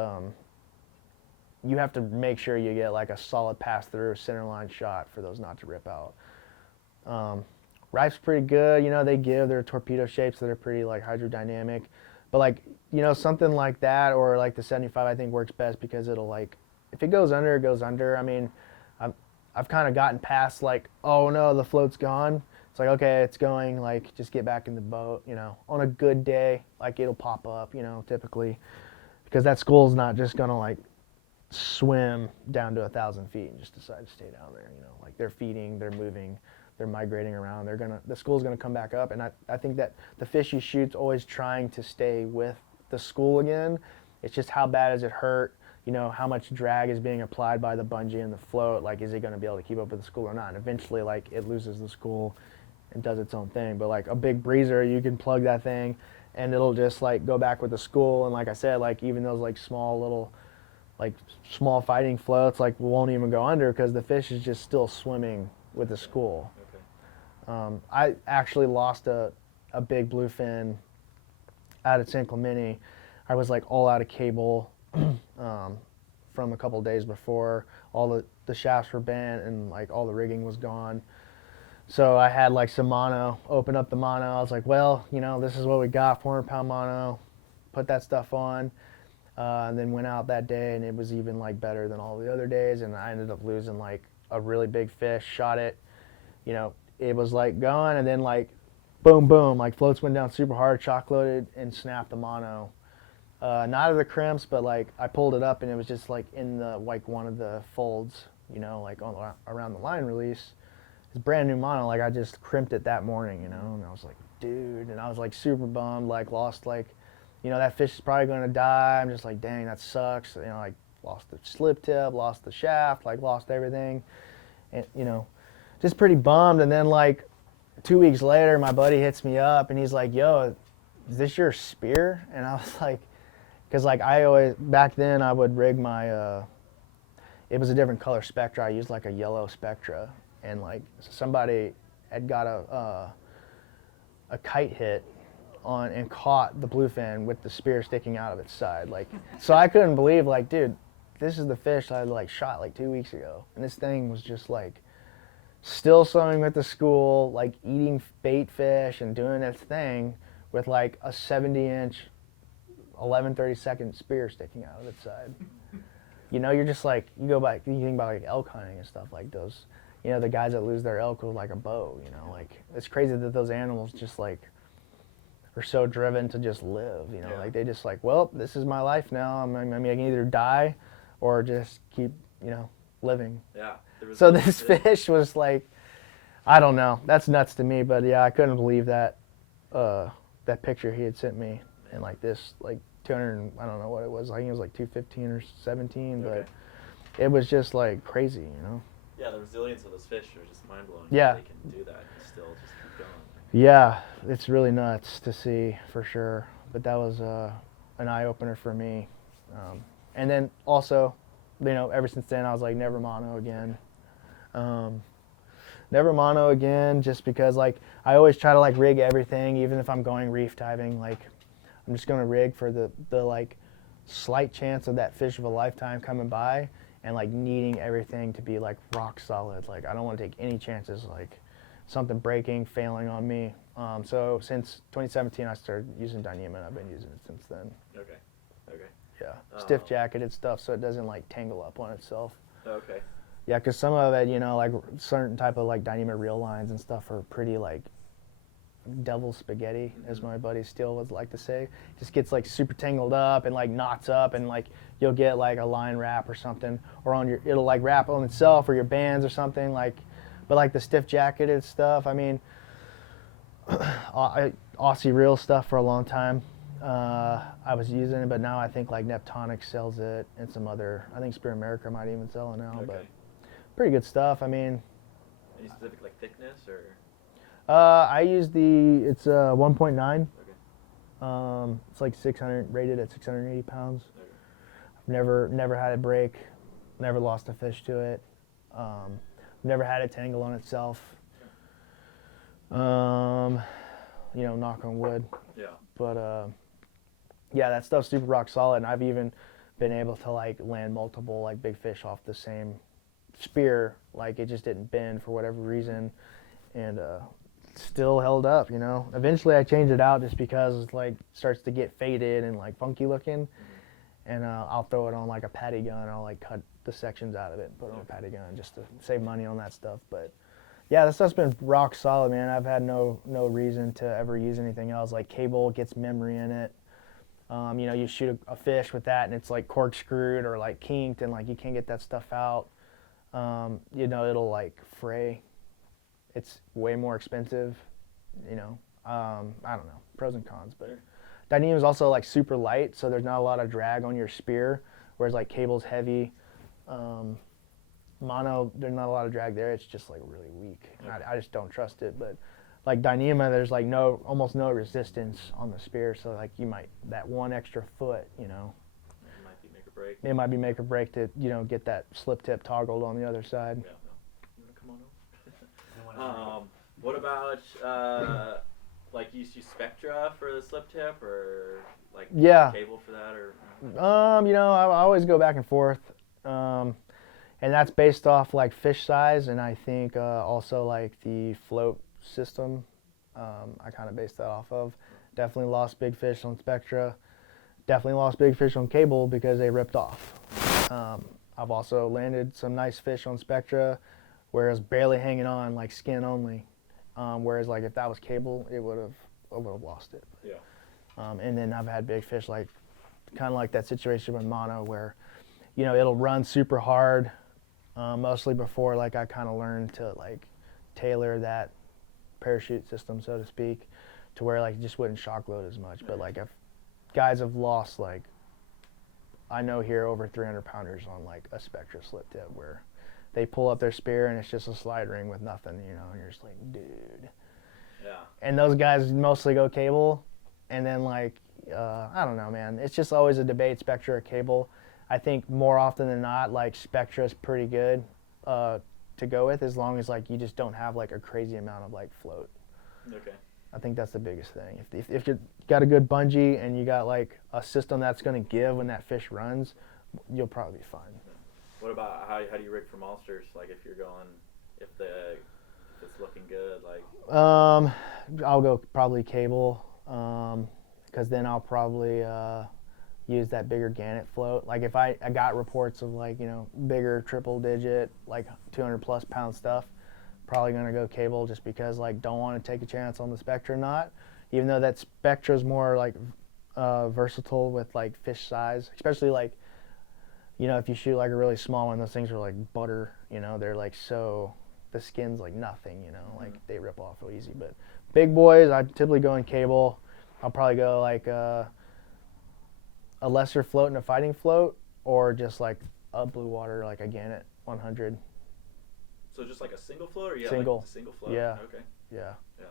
you have to make sure you get like a solid pass through centerline shot for those not to rip out. Rife's pretty good, they give their torpedo shapes that are pretty like hydrodynamic, but like something like that, or like the 75 I think works best because it'll like, if it goes under, it goes under. I mean, I've kind of gotten past like, oh no, the float's gone. It's like, okay, it's going, like just get back in the boat. On a good day, like it'll pop up, typically, because that school's not just gonna like swim down to 1,000 feet and just decide to stay down there. Like they're feeding, they're moving, they're migrating around. The school's gonna come back up, and I think that the fish you shoot's always trying to stay with the school again. It's just how bad does it hurt? How much drag is being applied by the bungee and the float. Like, is it going to be able to keep up with the school or not? And eventually, like, it loses the school and does its own thing. But like a big breezer, you can plug that thing, and it'll just like go back with the school. And like I said, like even those like small fighting floats like won't even go under because the fish is just still swimming with the school. Okay. I actually lost a big bluefin out at San Clemente. I was like all out of cable. From a couple days before. All the shafts were bent and like all the rigging was gone. So I had like some mono, opened up the mono. I was like, well, this is what we got, 400-pound mono. Put that stuff on, and then went out that day, and it was even like better than all the other days. And I ended up losing like a really big fish. Shot it, it was like going, and then like, boom, boom, like floats went down super hard, shock loaded, and snapped the mono. Not of the crimps, but like I pulled it up and it was just like in the like one of the folds, like around the line release. It's brand new mono, like I just crimped it that morning, and I was like, dude, and I was like super bummed, like lost like, that fish is probably going to die. I'm just like, dang, that sucks. Like lost the slip tip, lost the shaft, like lost everything, and just pretty bummed. And then like 2 weeks later, my buddy hits me up and he's like, yo, is this your spear? And I was like, because like I always, back then I would rig my, it was a different color spectra. I used like a yellow spectra, and like somebody had got a kite hit on and caught the bluefin with the spear sticking out of its side. Like, so I couldn't believe, like, dude, this is the fish I like shot like 2 weeks ago, and this thing was just like still swimming with the school, like eating bait fish and doing its thing with like a 70-inch 11/32 spear sticking out of its side. You're just like, you go back, you think about like elk hunting and stuff like those, the guys that lose their elk with like a bow, like it's crazy that those animals just like are so driven to just live, Yeah. like they just like, well, this is my life now. I mean, I can either die or just keep, living. Yeah. So this fish was like, I don't know, that's nuts to me, but yeah, I couldn't believe that, that picture he had sent me, and like this, like 200, I don't know what it was. I think it was like 215 or 17, Okay. but it was just like crazy, Yeah, the resilience of those fish are just mind blowing. Yeah. They can do that and still just keep going. Yeah, it's really nuts to see for sure. But that was an eye opener for me. And then also, ever since then I was like, never mono again. Never mono again, just because like I always try to like rig everything, even if I'm going reef diving. Like I'm just gonna rig for the like slight chance of that fish of a lifetime coming by, and like needing everything to be like rock solid. Like I don't want to take any chances like something breaking, failing on me. So since 2017 I started using Dyneema. I've been using it since then. Okay. Yeah, stiff jacketed stuff so it doesn't like tangle up on itself. Okay. Yeah, because some of it, like certain type of like Dyneema reel lines and stuff are pretty like devil spaghetti, as my buddy Steele would like to say. Just gets like super tangled up and like knots up, and like you'll get like a line wrap or something, or on your, it'll like wrap on itself or your bands or something like. But like the stiff jacketed stuff, I mean, Aussie reel stuff for a long time. I was using it, but now I think like Neptonic sells it and some other. I think Spear America might even sell it now, Okay. but pretty good stuff. I mean, Any specific like thickness or? I use it's 1.9. Okay. It's like 600 rated at 680 pounds. Okay. I've never had it break, never lost a fish to it. Never had it tangle on itself. You know, knock on wood. Yeah. But yeah, that stuff's super rock solid, and I've even been able to like land multiple like big fish off the same spear. Like it just didn't bend for whatever reason, and still held up. You know, eventually I changed it out just because it like starts to get faded and like funky looking, and I'll throw it on like a patty gun. I'll like cut the sections out of it and put it on a patty gun just to save money on that stuff. But yeah, this stuff's been rock solid, man. I've had no reason to ever use anything else. Like cable gets memory in it. You know, you shoot a fish with that and it's like corkscrewed or like kinked and like you can't get that stuff out. You know, it'll like fray. It's way more expensive, you know. I don't know, pros and cons, but Dyneema is also like super light, so there's not a lot of drag on your spear, whereas like cable's heavy. Mono, there's not a lot of drag there. It's just like really weak. I just don't trust it. But like Dyneema, there's like almost no resistance on the spear. So like that one extra foot, you know, It might be make or break. it might be make or break to, you know, get that slip tip toggled on the other side. Yeah. No. You wanna come on over? What about like you use Spectra for the slip tip or like Yeah. cable for that or? You know, I always go back and forth. And that's based off like fish size, and I think also like the float system. I kind of based that off of. Definitely lost big fish on Spectra. Definitely lost big fish on cable because they ripped off. I've also landed some nice fish on Spectra, where it was barely hanging on, like skin only. Whereas like if that was cable, I would have lost it. Yeah. And then I've had big fish like kind of like that situation with mono, where you know it'll run super hard. Mostly before like I kind of learned to like tailor that parachute system, so to speak, to where like it just wouldn't shock load as much. But like if guys have lost like, I know here over 300 pounders on like a Spectra slip tip where they pull up their spear and it's just a slide ring with nothing, you know, and you're just like, dude. Yeah. And those guys mostly go cable, and then like I don't know, man. It's just always a debate, Spectra or cable. I think more often than not, like Spectra is pretty good to go with, as long as like you just don't have like a crazy amount of like float. Okay. I think that's the biggest thing. If you got a good bungee and you got like a system that's going to give when that fish runs, you'll probably be fine. What about how do you rig for monsters? Like if you're going, if it's looking good, like. I'll go probably cable, because then I'll probably use that bigger gannet float. Like if I got reports of like, you know, bigger triple digit, like 200 plus pound stuff, probably gonna go cable just because like don't want to take a chance on the Spectra knot, even though that Spectra's more like versatile with like fish size, especially like, you know, if you shoot like a really small one, those things are like butter, you know, they're like so, the skin's like nothing, you know, like they rip off real easy. But big boys, I typically go in cable. I'll probably go like a lesser float and a fighting float, or just like a blue water, like a Gannet 100. So just like a single float, or you Single. have like a single float? Yeah. Okay. Yeah. Yeah.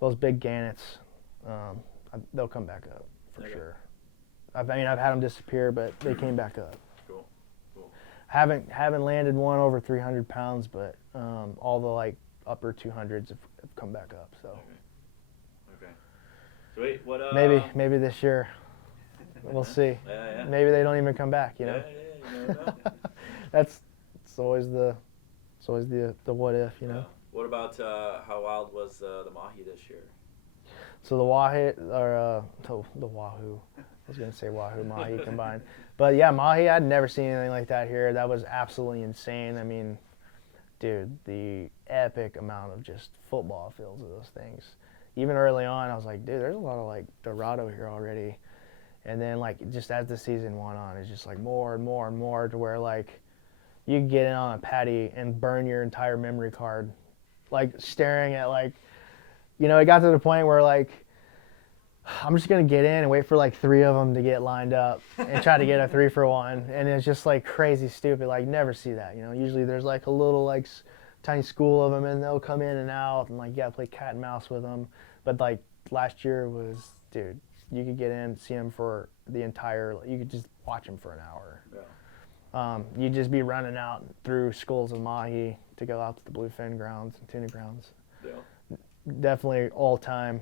Those big Gannets, they'll come back up for Okay. sure. I've had them disappear, but they came back up. Cool. Cool. Haven't landed one over 300 pounds, but all the like upper 200s have come back up. So Okay. So wait, what? maybe this year, we'll see. Yeah. Maybe they don't even come back. You know, Yeah. You never know. it's always the what if, you know. Yeah. What about how wild was the mahi this year? So the the wahoo. I was gonna say wahoo mahi combined, but yeah, mahi. I'd never seen anything like that here. That was absolutely insane. I mean, dude, the epic amount of just football fields of those things. Even early on, I was like, dude, there's a lot of like Dorado here already. And then like just as the season went on, it's just like more and more and more, to where like you could get in on a patty and burn your entire memory card, like staring at like, you know, it got to the point where like I'm just gonna get in and wait for like 3 of them to get lined up and try to get a 3-for-1, and it's just like crazy stupid. Like never see that, you know. Usually there's like a little like tiny school of them, and they'll come in and out, and like you gotta play cat and mouse with them. But like last year was, dude, you could get in, see them for the entire. You could just watch them for an hour. Yeah. You'd just be running out through schools of mahi to go out to the bluefin grounds and tuna grounds. Yeah. Definitely all time.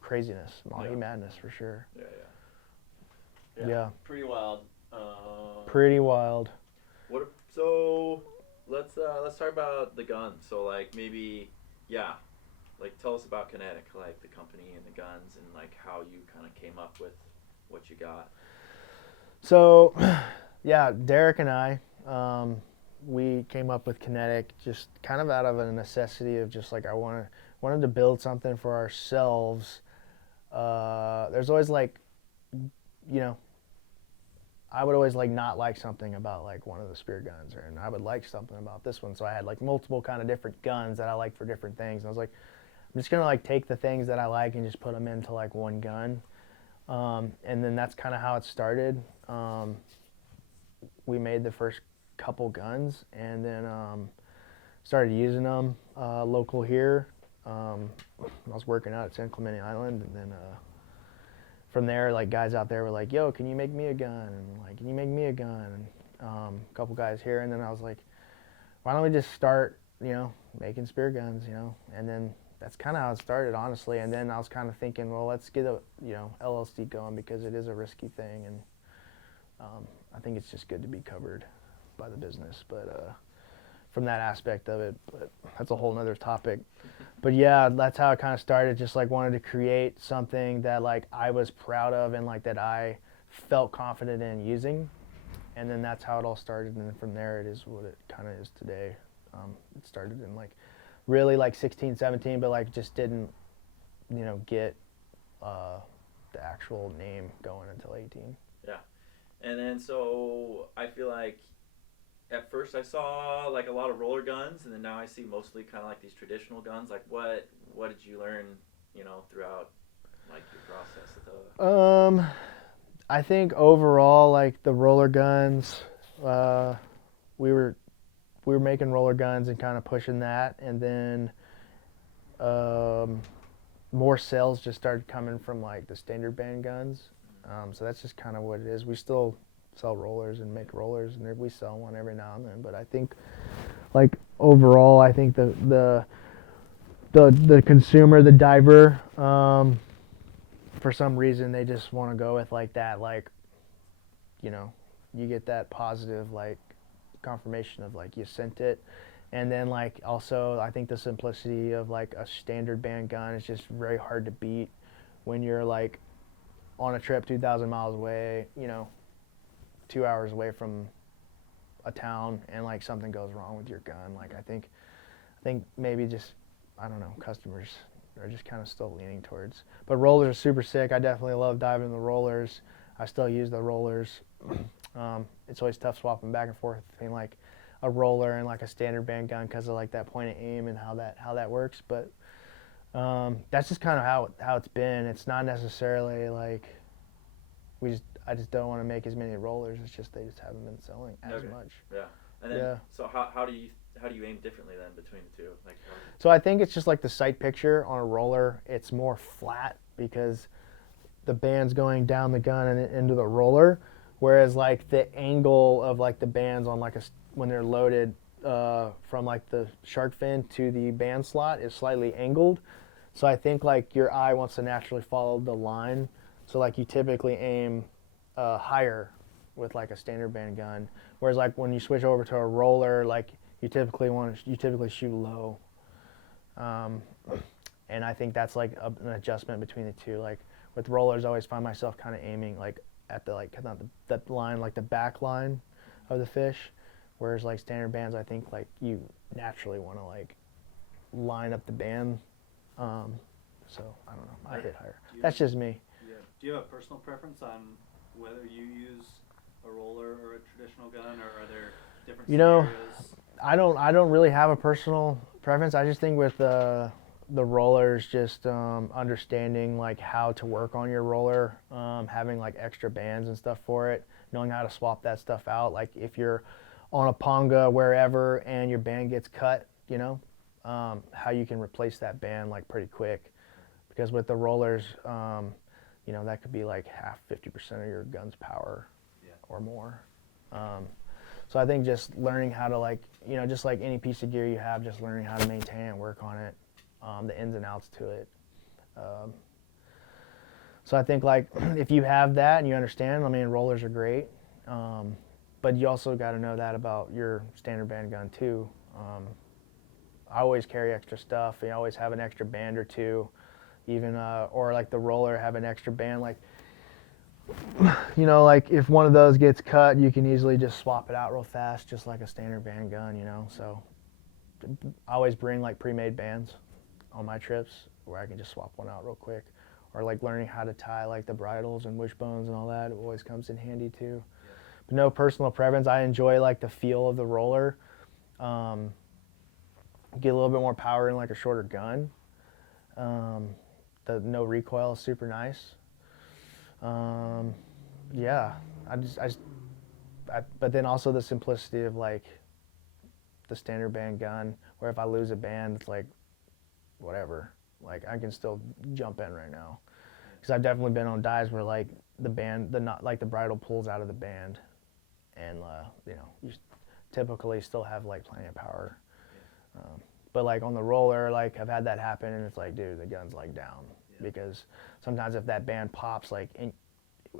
Craziness, mahi Yeah. madness for sure. Yeah. Yeah. Pretty wild. Pretty wild. So let's talk about the guns. So like maybe like tell us about Kinetic, like the company and the guns, and like how you kind of came up with what you got. So, yeah, Derek and I, we came up with Kinetic just kind of out of a necessity of just like wanted to build something for ourselves. There's always like, you know, I would always like not like something about like one of the spear guns, and I would like something about this one. So I had like multiple kind of different guns that I like for different things. And I was like, I'm just gonna like take the things that I like and just put them into like one gun. And then that's kind of how it started. We made the first couple guns, and then started using them local here. I was working out at San Clemente Island, and then from there, like guys out there were like, "Yo, can you make me a gun?" And like, "Can you make me a gun?" And a couple guys here, and then I was like, "Why don't we just start, you know, making spear guns, you know?" And then that's kind of how it started, honestly. And then I was kind of thinking, well, let's get a, you know, LLC going because it is a risky thing, and I think it's just good to be covered by the business. But from that aspect of it, but that's a whole nother topic. But yeah, that's how it kind of started. Just like wanted to create something that like I was proud of and like that I felt confident in using, and then that's how it all started. And then from there, it is what it kind of is today. It started in like really like 16, 17, but like just didn't, you know, get the actual name going until 18. Yeah. And then so I feel like at first I saw like a lot of roller guns, and then now I see mostly kind of like these traditional guns. Like what did you learn, you know, throughout like your process of the I think overall, like the roller guns, we were making roller guns and kind of pushing that, and then more sales just started coming from like the standard band guns. So that's just kind of what it is. We still sell rollers and make rollers, and we sell one every now and then. But I think, like overall, I think the consumer, the diver, for some reason they just want to go with like that, like, you know, you get that positive like confirmation of like you sent it. And then like also I think the simplicity of like a standard band gun is just very hard to beat when you're like on a trip 2,000 miles away, you know, 2 hours away from a town, and like something goes wrong with your gun. Like I think maybe just, I don't know, customers are just kind of still leaning towards. But rollers are super sick. I definitely love diving the rollers. I still use the rollers. It's always tough swapping back and forth between like a roller and like a standard band gun because of like that point of aim and how that works. But that's just kind of how it's been. It's not necessarily like I just don't want to make as many rollers. It's just they just haven't been selling as much. Yeah. And then Yeah. so how do you aim differently then between the two? Like So I think it's just like the sight picture on a roller. It's more flat because the band's going down the gun and into the roller, whereas like the angle of like the bands on like when they're loaded from like the shark fin to the band slot is slightly angled. So I think like your eye wants to naturally follow the line. So like you typically aim higher with like a standard band gun, whereas like when you switch over to a roller, like you typically shoot low. And I think that's like an adjustment between the two. Like with rollers, I always find myself kind of aiming like at the like not the line, like the back line of the fish, whereas like standard bands, I think like you naturally want to like line up the band. So I don't know, I hit higher. That's just me. Yeah. Do you have a personal preference on whether you use a roller or a traditional gun, or are there different You know, scenarios? I don't really have a personal preference. I just think with the rollers, just understanding like how to work on your roller, having like extra bands and stuff for it, knowing how to swap that stuff out. Like if you're on a ponga wherever and your band gets cut, you know, how you can replace that band like pretty quick, because with the rollers, you know, that could be like half, 50% of your gun's power or more. So I think just learning how to, like, you know, just like any piece of gear you have, just learning how to maintain it, work on it, the ins and outs to it. So I think like if you have that and you understand, I mean, rollers are great, but you also got to know that about your standard band gun too. I always carry extra stuff. You always have an extra band or two, even or like the roller have an extra band. Like, you know, like if one of those gets cut, you can easily just swap it out real fast, just like a standard band gun, you know. So I always bring like pre-made bands on my trips where I can just swap one out real quick. Or like learning how to tie like the bridles and wishbones and all that, it always comes in handy too. But no personal preference. I enjoy like the feel of the roller. Get a little bit more power in like a shorter gun. The no recoil is super nice. Yeah, but then also the simplicity of like the standard band gun, where if I lose a band, it's like whatever, like I can still jump in right now, because I've definitely been on dives where like the band, the bridle pulls out of the band, and you know, you typically still have like plenty of power. But like on the roller, like I've had that happen, and it's like, dude, the gun's like down, because sometimes if that band pops, like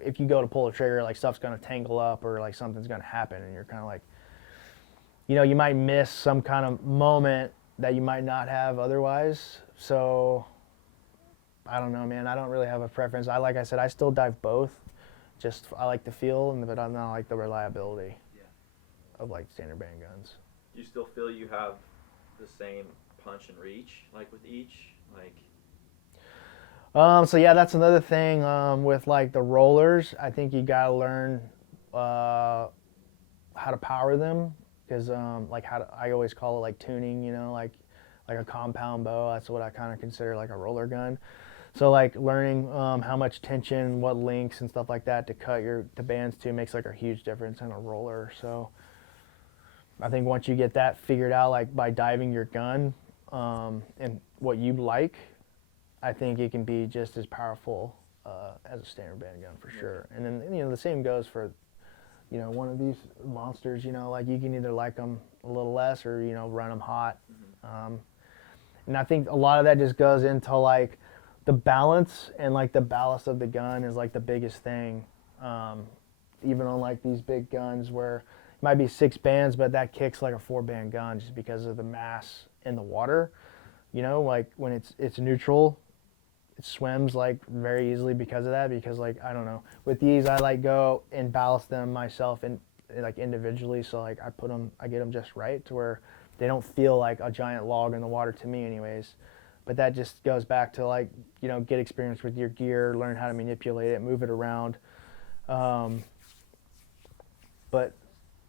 if you go to pull the trigger, like stuff's gonna tangle up or like something's gonna happen, and you're kind of like, you know, you might miss some kind of moment that you might not have otherwise. So I don't know, man. I don't really have a preference. Like I said, I still dive both. Just I like the feel, but I don't like the reliability of like standard band guns. Do you still feel you have the same punch and reach like with each? Like, so yeah, that's another thing with like the rollers. I think you gotta learn how to power them, because like I always call it like tuning, you know, like a compound bow. That's what I kind of consider like a roller gun. So like learning how much tension, what links and stuff like that to cut the bands to makes like a huge difference in a roller. So I think once you get that figured out, like by diving your gun and what you like, I think it can be just as powerful as a standard band gun for sure. And then, you know, the same goes for, you know, one of these monsters. You know, like you can either like them a little less or, you know, run them hot. And I think a lot of that just goes into like the balance and like the ballast of the gun is like the biggest thing. Even on like these big guns where it might be 6 bands, but that kicks like a 4-band gun just because of the mass in the water. You know, like when it's neutral, it swims like very easily because of that. Because like, I don't know, with these I like go and ballast them myself and like individually. So like I get them just right to where they don't feel like a giant log in the water to me anyways. But that just goes back to like, you know, get experience with your gear, learn how to manipulate it, move it around. But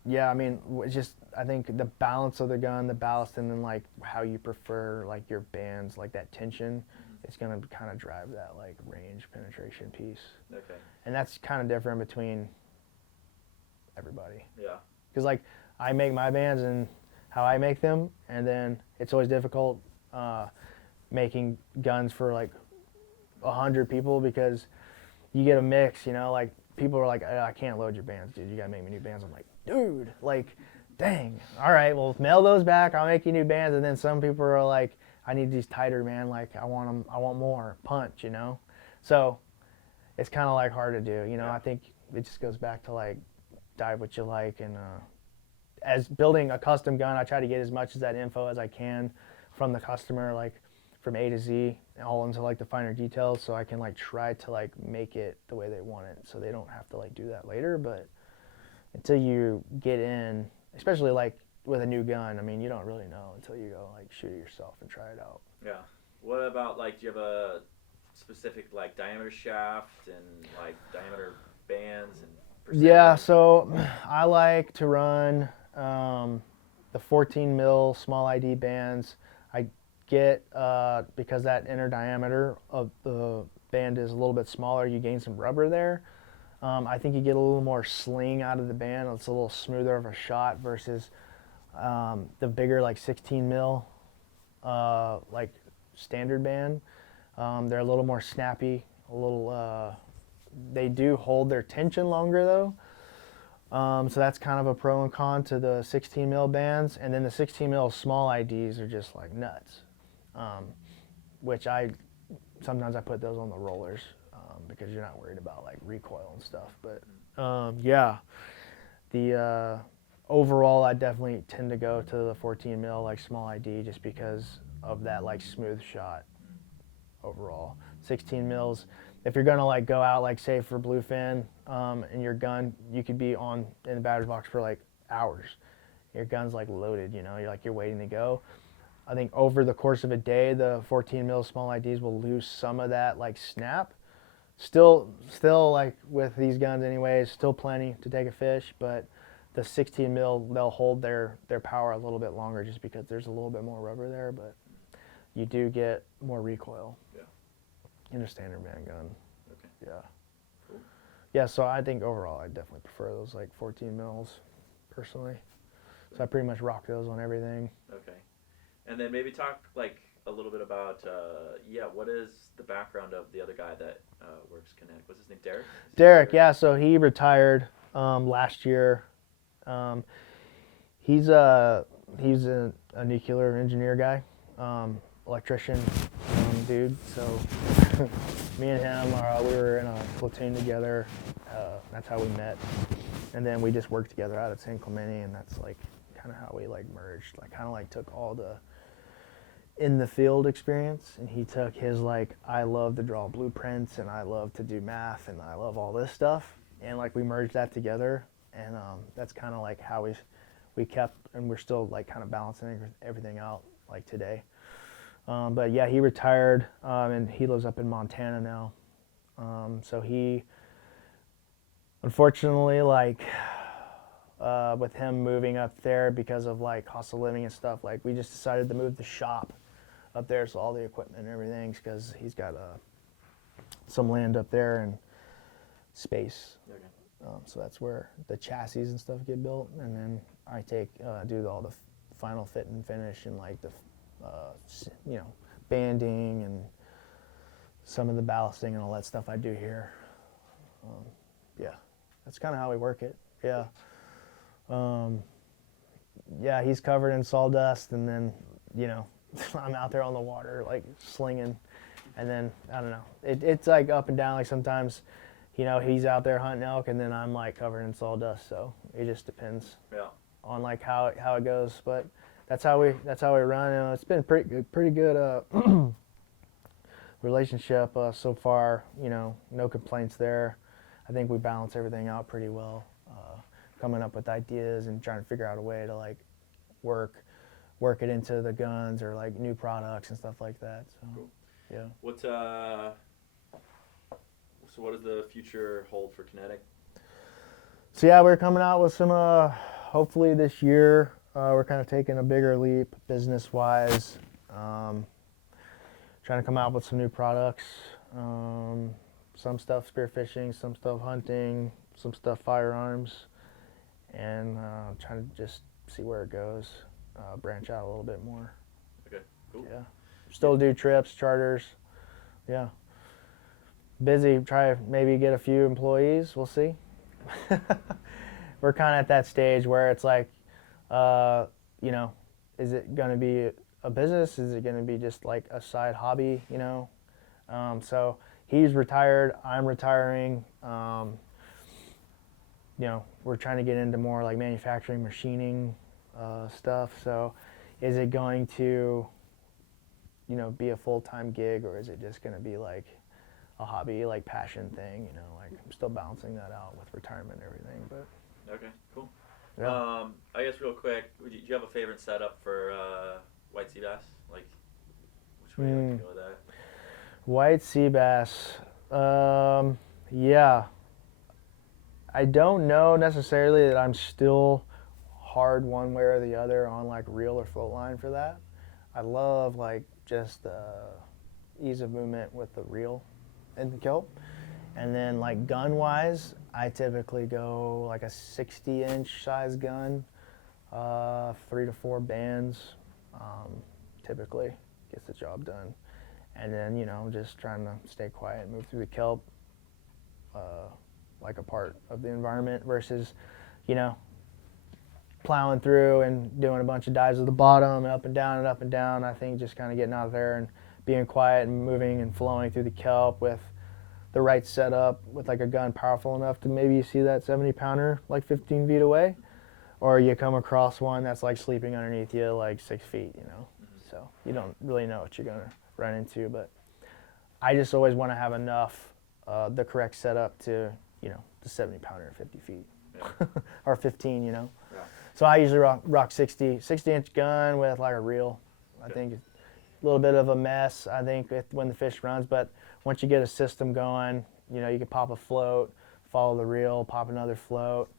yeah, I mean, it's just, I think the balance of the gun, the ballast, and then like how you prefer like your bands, like that tension, it's gonna kind of drive that like range penetration piece. okay. And that's kind of different between everybody. Yeah. Because like I make my bands and how I make them, and then it's always difficult making guns for like 100 people, because you get a mix, you know, like people are like, I can't load your bands, dude, you gotta make me new bands. I'm like, dude, like, dang, all right, well, mail those back, I'll make you new bands. And then some people are like, I need these tighter, man, like I want more punch, you know. So it's kind of like hard to do, you know. I think it just goes back to like dive what you like. And as building a custom gun, I try to get as much of that info as I can from the customer, like from A to Z, all into like the finer details, so I can like try to like make it the way they want it, so they don't have to like do that later. But until you get in, especially like with a new gun, I mean, you don't really know until you go like shoot it yourself and try it out. Yeah. What about like, do you have a specific like diameter shaft and like diameter bands and percent? Yeah, so I like to run the 14 mil small ID bands. I get, because that inner diameter of the band is a little bit smaller, you gain some rubber there. I think you get a little more sling out of the band. It's a little smoother of a shot versus the bigger, like 16 mil, like standard band. They're a little more snappy, a little, they do hold their tension longer though. So that's kind of a pro and con to the 16 mil bands. And then the 16 mil small IDs are just like nuts, which sometimes I put those on the rollers because you're not worried about like recoil and stuff. But yeah, the overall I definitely tend to go to the 14 mil like small ID just because of that like smooth shot overall. 16 mils. If you're gonna like go out, like say for bluefin, and your gun, you could be in the batter's box for like hours. Your gun's like loaded, you know, you're waiting to go. I think over the course of a day, the 14 mil small IDs will lose some of that like snap. Still like with these guns anyways, still plenty to take a fish, but the 16 mil, they'll hold their power a little bit longer just because there's a little bit more rubber there, but you do get more recoil. In a standard man gun. Okay. Yeah. Cool. Yeah, so I think overall I definitely prefer those like 14 mils personally. So I pretty much rock those on everything. Okay. And then maybe talk like a little bit about, what is the background of the other guy that works Kinetic? What's his name, Derek? Derek, yeah, so he retired last year. He's a nuclear engineer guy, electrician dude. So me and him, we were in a platoon together. That's how we met, and then we just worked together out at San Clemente, and that's like kind of how we like merged. Like kind of like took all the in the field experience, and he took his like I love to draw blueprints, and I love to do math, and I love all this stuff, and like we merged that together, and that's kind of like how we kept, and we're still like kind of balancing everything out like today. But yeah, he retired, and he lives up in Montana now. So he, unfortunately, like with him moving up there because of like cost of living and stuff, like we just decided to move the shop up there, so all the equipment and everything's, because he's got some land up there and space. Okay. So that's where the chassis and stuff get built, and then I do all the final fit and finish and like the banding and some of the ballasting and all that stuff I do here. Yeah, that's kind of how we work it. Yeah. Yeah, he's covered in sawdust, and then, I'm out there on the water, like slinging, and then, I don't know, it's like up and down, like sometimes, he's out there hunting elk, and then I'm like covered in sawdust, so it just depends on like how it goes, but that's how we run. It's been pretty good relationship so far. No complaints there. I think we balance everything out pretty well. Coming up with ideas and trying to figure out a way to like work it into the guns or like new products and stuff like that. So, cool. Yeah. So what does the future hold for Kinetic? So yeah, we're coming out with some. Hopefully this year. We're kind of taking a bigger leap business-wise, trying to come out with some new products, some stuff spearfishing, some stuff hunting, some stuff firearms, and trying to just see where it goes, branch out a little bit more. Okay, cool. Yeah, still do trips, charters, yeah. Busy, try maybe get a few employees, we'll see. We're kind of at that stage where it's like, is it going to be a business? Is it going to be just like a side hobby, So he's retired, I'm retiring. We're trying to get into more like manufacturing, machining stuff. So is it going to, be a full-time gig, or is it just going to be like a hobby, like passion thing, like I'm still balancing that out with retirement and everything, but. Okay, cool. Yeah. I guess real quick, do you have a favorite setup for white sea bass? Like, which way you like to go with that? White sea bass, yeah. I don't know necessarily that I'm still hard one way or the other on like reel or float line for that. I love like just ease of movement with the reel and the kelp. And then like gun wise, I typically go like a 60-inch size gun, 3 to 4 bands, typically gets the job done. And then, you know, just trying to stay quiet and move through the kelp like a part of the environment versus, you know, plowing through and doing a bunch of dives at the bottom and up and down and up and down. I think just kind of getting out there and being quiet and moving and flowing through the kelp with the right setup with like a gun powerful enough to maybe you see that 70-pounder like 15 feet away, or you come across one that's like sleeping underneath you like 6 feet, you know. So you don't really know what you're gonna run into, but I just always want to have enough, the correct setup to, you know, the 70-pounder at 50 feet or 15, you know. Yeah. So I usually rock 60-inch gun with like a reel. I think it's a little bit of a mess, I think, when the fish runs, but once you get a system going, you know, you can pop a float, follow the reel, pop another float.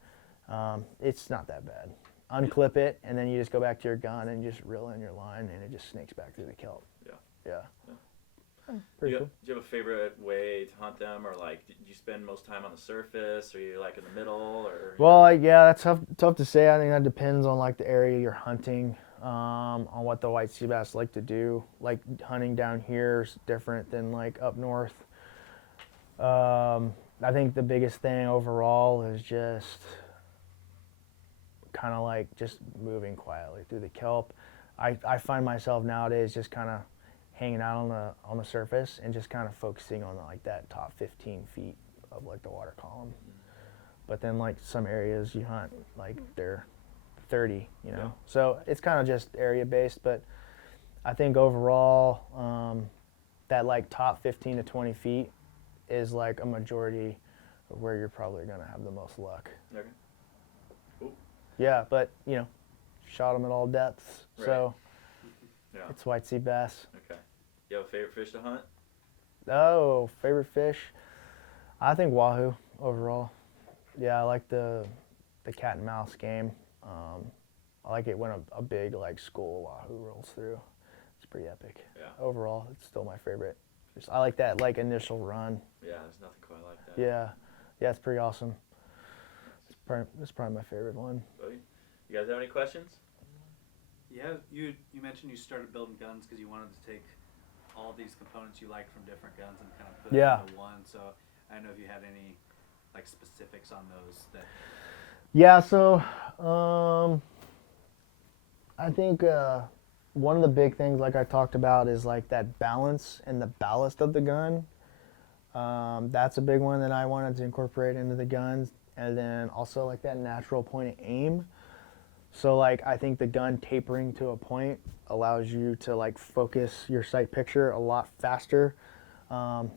It's not that bad. Unclip it, and then you just go back to your gun and just reel in your line, and it just snakes back through the kelp. Yeah. Do Pretty cool. you have a favorite way to hunt them, or like, do you spend most time on the surface, or you like in the middle, or? Well, like, yeah, that's tough to say. I think that depends on like the area you're hunting, on what the white sea bass like to do. Like hunting down here is different than like up north. I think the biggest thing overall is just kind of like just moving quietly through the kelp. I find myself nowadays just kind of hanging out on the surface and just kind of focusing on like that top 15 feet of like the water column. But then like some areas you hunt like they're 30, you know. Yeah. So it's kind of just area based, but I think overall that like top 15 to 20 feet is like a majority of where you're probably going to have the most luck. Okay. Cool. Yeah, but you know, shot them at all depths. Right. So Yeah. it's white sea bass. Okay. You have a favorite fish to hunt? Oh, favorite fish? I think wahoo overall. Yeah, I like the cat and mouse game. I like it when a big like school wahoo rolls through. It's pretty epic. Yeah. Overall, it's still my favorite. I like that like initial run. Yeah, there's nothing quite like that. Yeah, it's pretty awesome. It's probably my favorite one. Buddy, you guys have any questions? Yeah, you mentioned you started building guns because you wanted to take all these components you liked from different guns and kind of put Yeah. it into one. So I don't know if you had any like specifics on those that. Yeah, so I think one of the big things, like I talked about, is like that balance and the ballast of the gun. That's a big one that I wanted to incorporate into the guns, and then also like that natural point of aim. So like I think the gun tapering to a point allows you to like focus your sight picture a lot faster.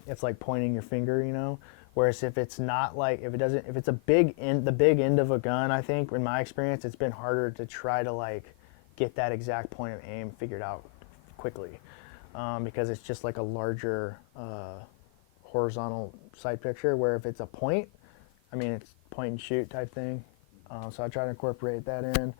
It's like pointing your finger, you know. Whereas if it's not like, if it's the big end of a gun, I think in my experience, it's been harder to try to like get that exact point of aim figured out quickly, because it's just like a larger horizontal sight picture. Where if it's a point, I mean it's point and shoot type thing. So I try to incorporate that in,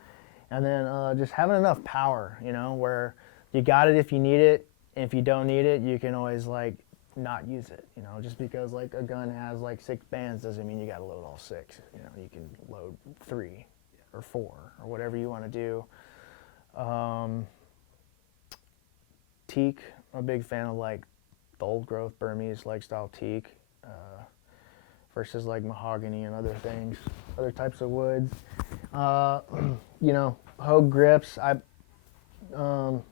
and then just having enough power, you know, where you got it if you need it, and if you don't need it, you can always like not use it, you know. Just because like a gun has like 6 bands doesn't mean you got to load all 6. You know, you can load 3 or 4 or whatever you want to do. Teak, I'm a big fan of like the old growth Burmese like style teak versus like mahogany and other things, other types of woods. You know, Hogue grips. Some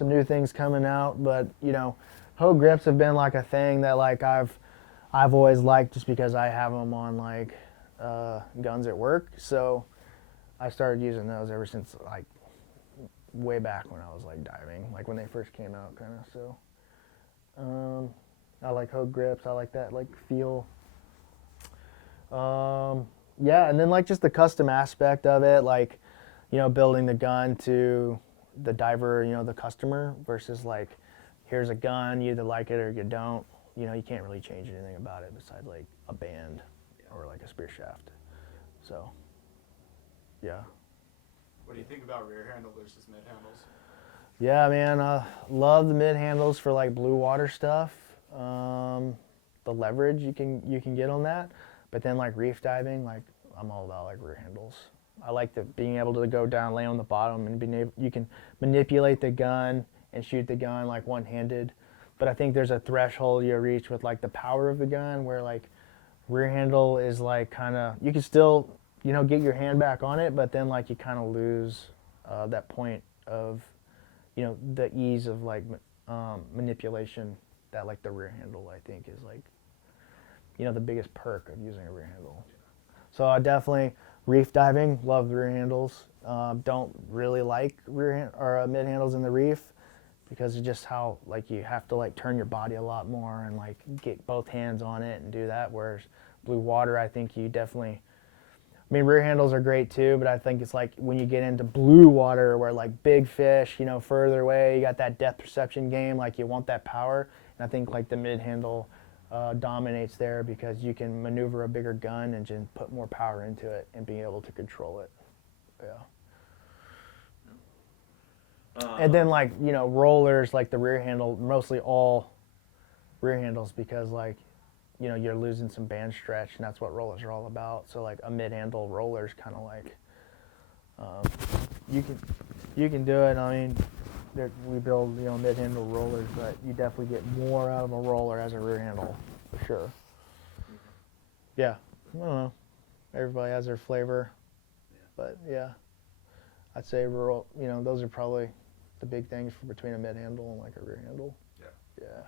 new things coming out, but you know, Hogue grips have been like a thing that like I've always liked just because I have them on like guns at work. So I started using those ever since like way back when I was like diving, like when they first came out, kind of. So I like Hogue grips. I like that like feel. Yeah, and then like just the custom aspect of it, like, you know, building the gun to the diver, you know, the customer, versus like, here's a gun, you either like it or you don't. You know, you can't really change anything about it besides like a band or like a spear shaft. So, yeah. What do you think about rear handle versus mid handles? Yeah, man, love the mid handles for like blue water stuff. The leverage you can get on that, but then like reef diving, like I'm all about like rear handles. I like the being able to go down, lay on the bottom, and being able, you can manipulate the gun and shoot the gun like one-handed. But I think there's a threshold you reach with like the power of the gun where like rear handle is like kind of, you can still, you know, get your hand back on it, but then like you kind of lose that point of, you know, the ease of like manipulation that like the rear handle I think is like, you know, the biggest perk of using a rear handle. So I definitely reef diving, love the rear handles. Don't really like mid handles in the reef because of just how like you have to like turn your body a lot more and like get both hands on it and do that. Whereas blue water, I think you definitely, I mean, rear handles are great too, but I think it's like when you get into blue water where like big fish, you know, further away, you got that depth perception game, like you want that power. And I think like the mid handle dominates there because you can maneuver a bigger gun and just put more power into it and be able to control it. Yeah. And then like, you know, rollers, like the rear handle, mostly all rear handles because like, you know, you're losing some band stretch and that's what rollers are all about. So like a mid handle roller is kind of like, you can do it. I mean, we build, you know, mid handle rollers, but you definitely get more out of a roller as a rear handle for sure. Yeah, I don't know. Everybody has their flavor, but yeah, I'd say you know, those are probably the big things between a mid handle and like a rear handle. Yeah. Yeah.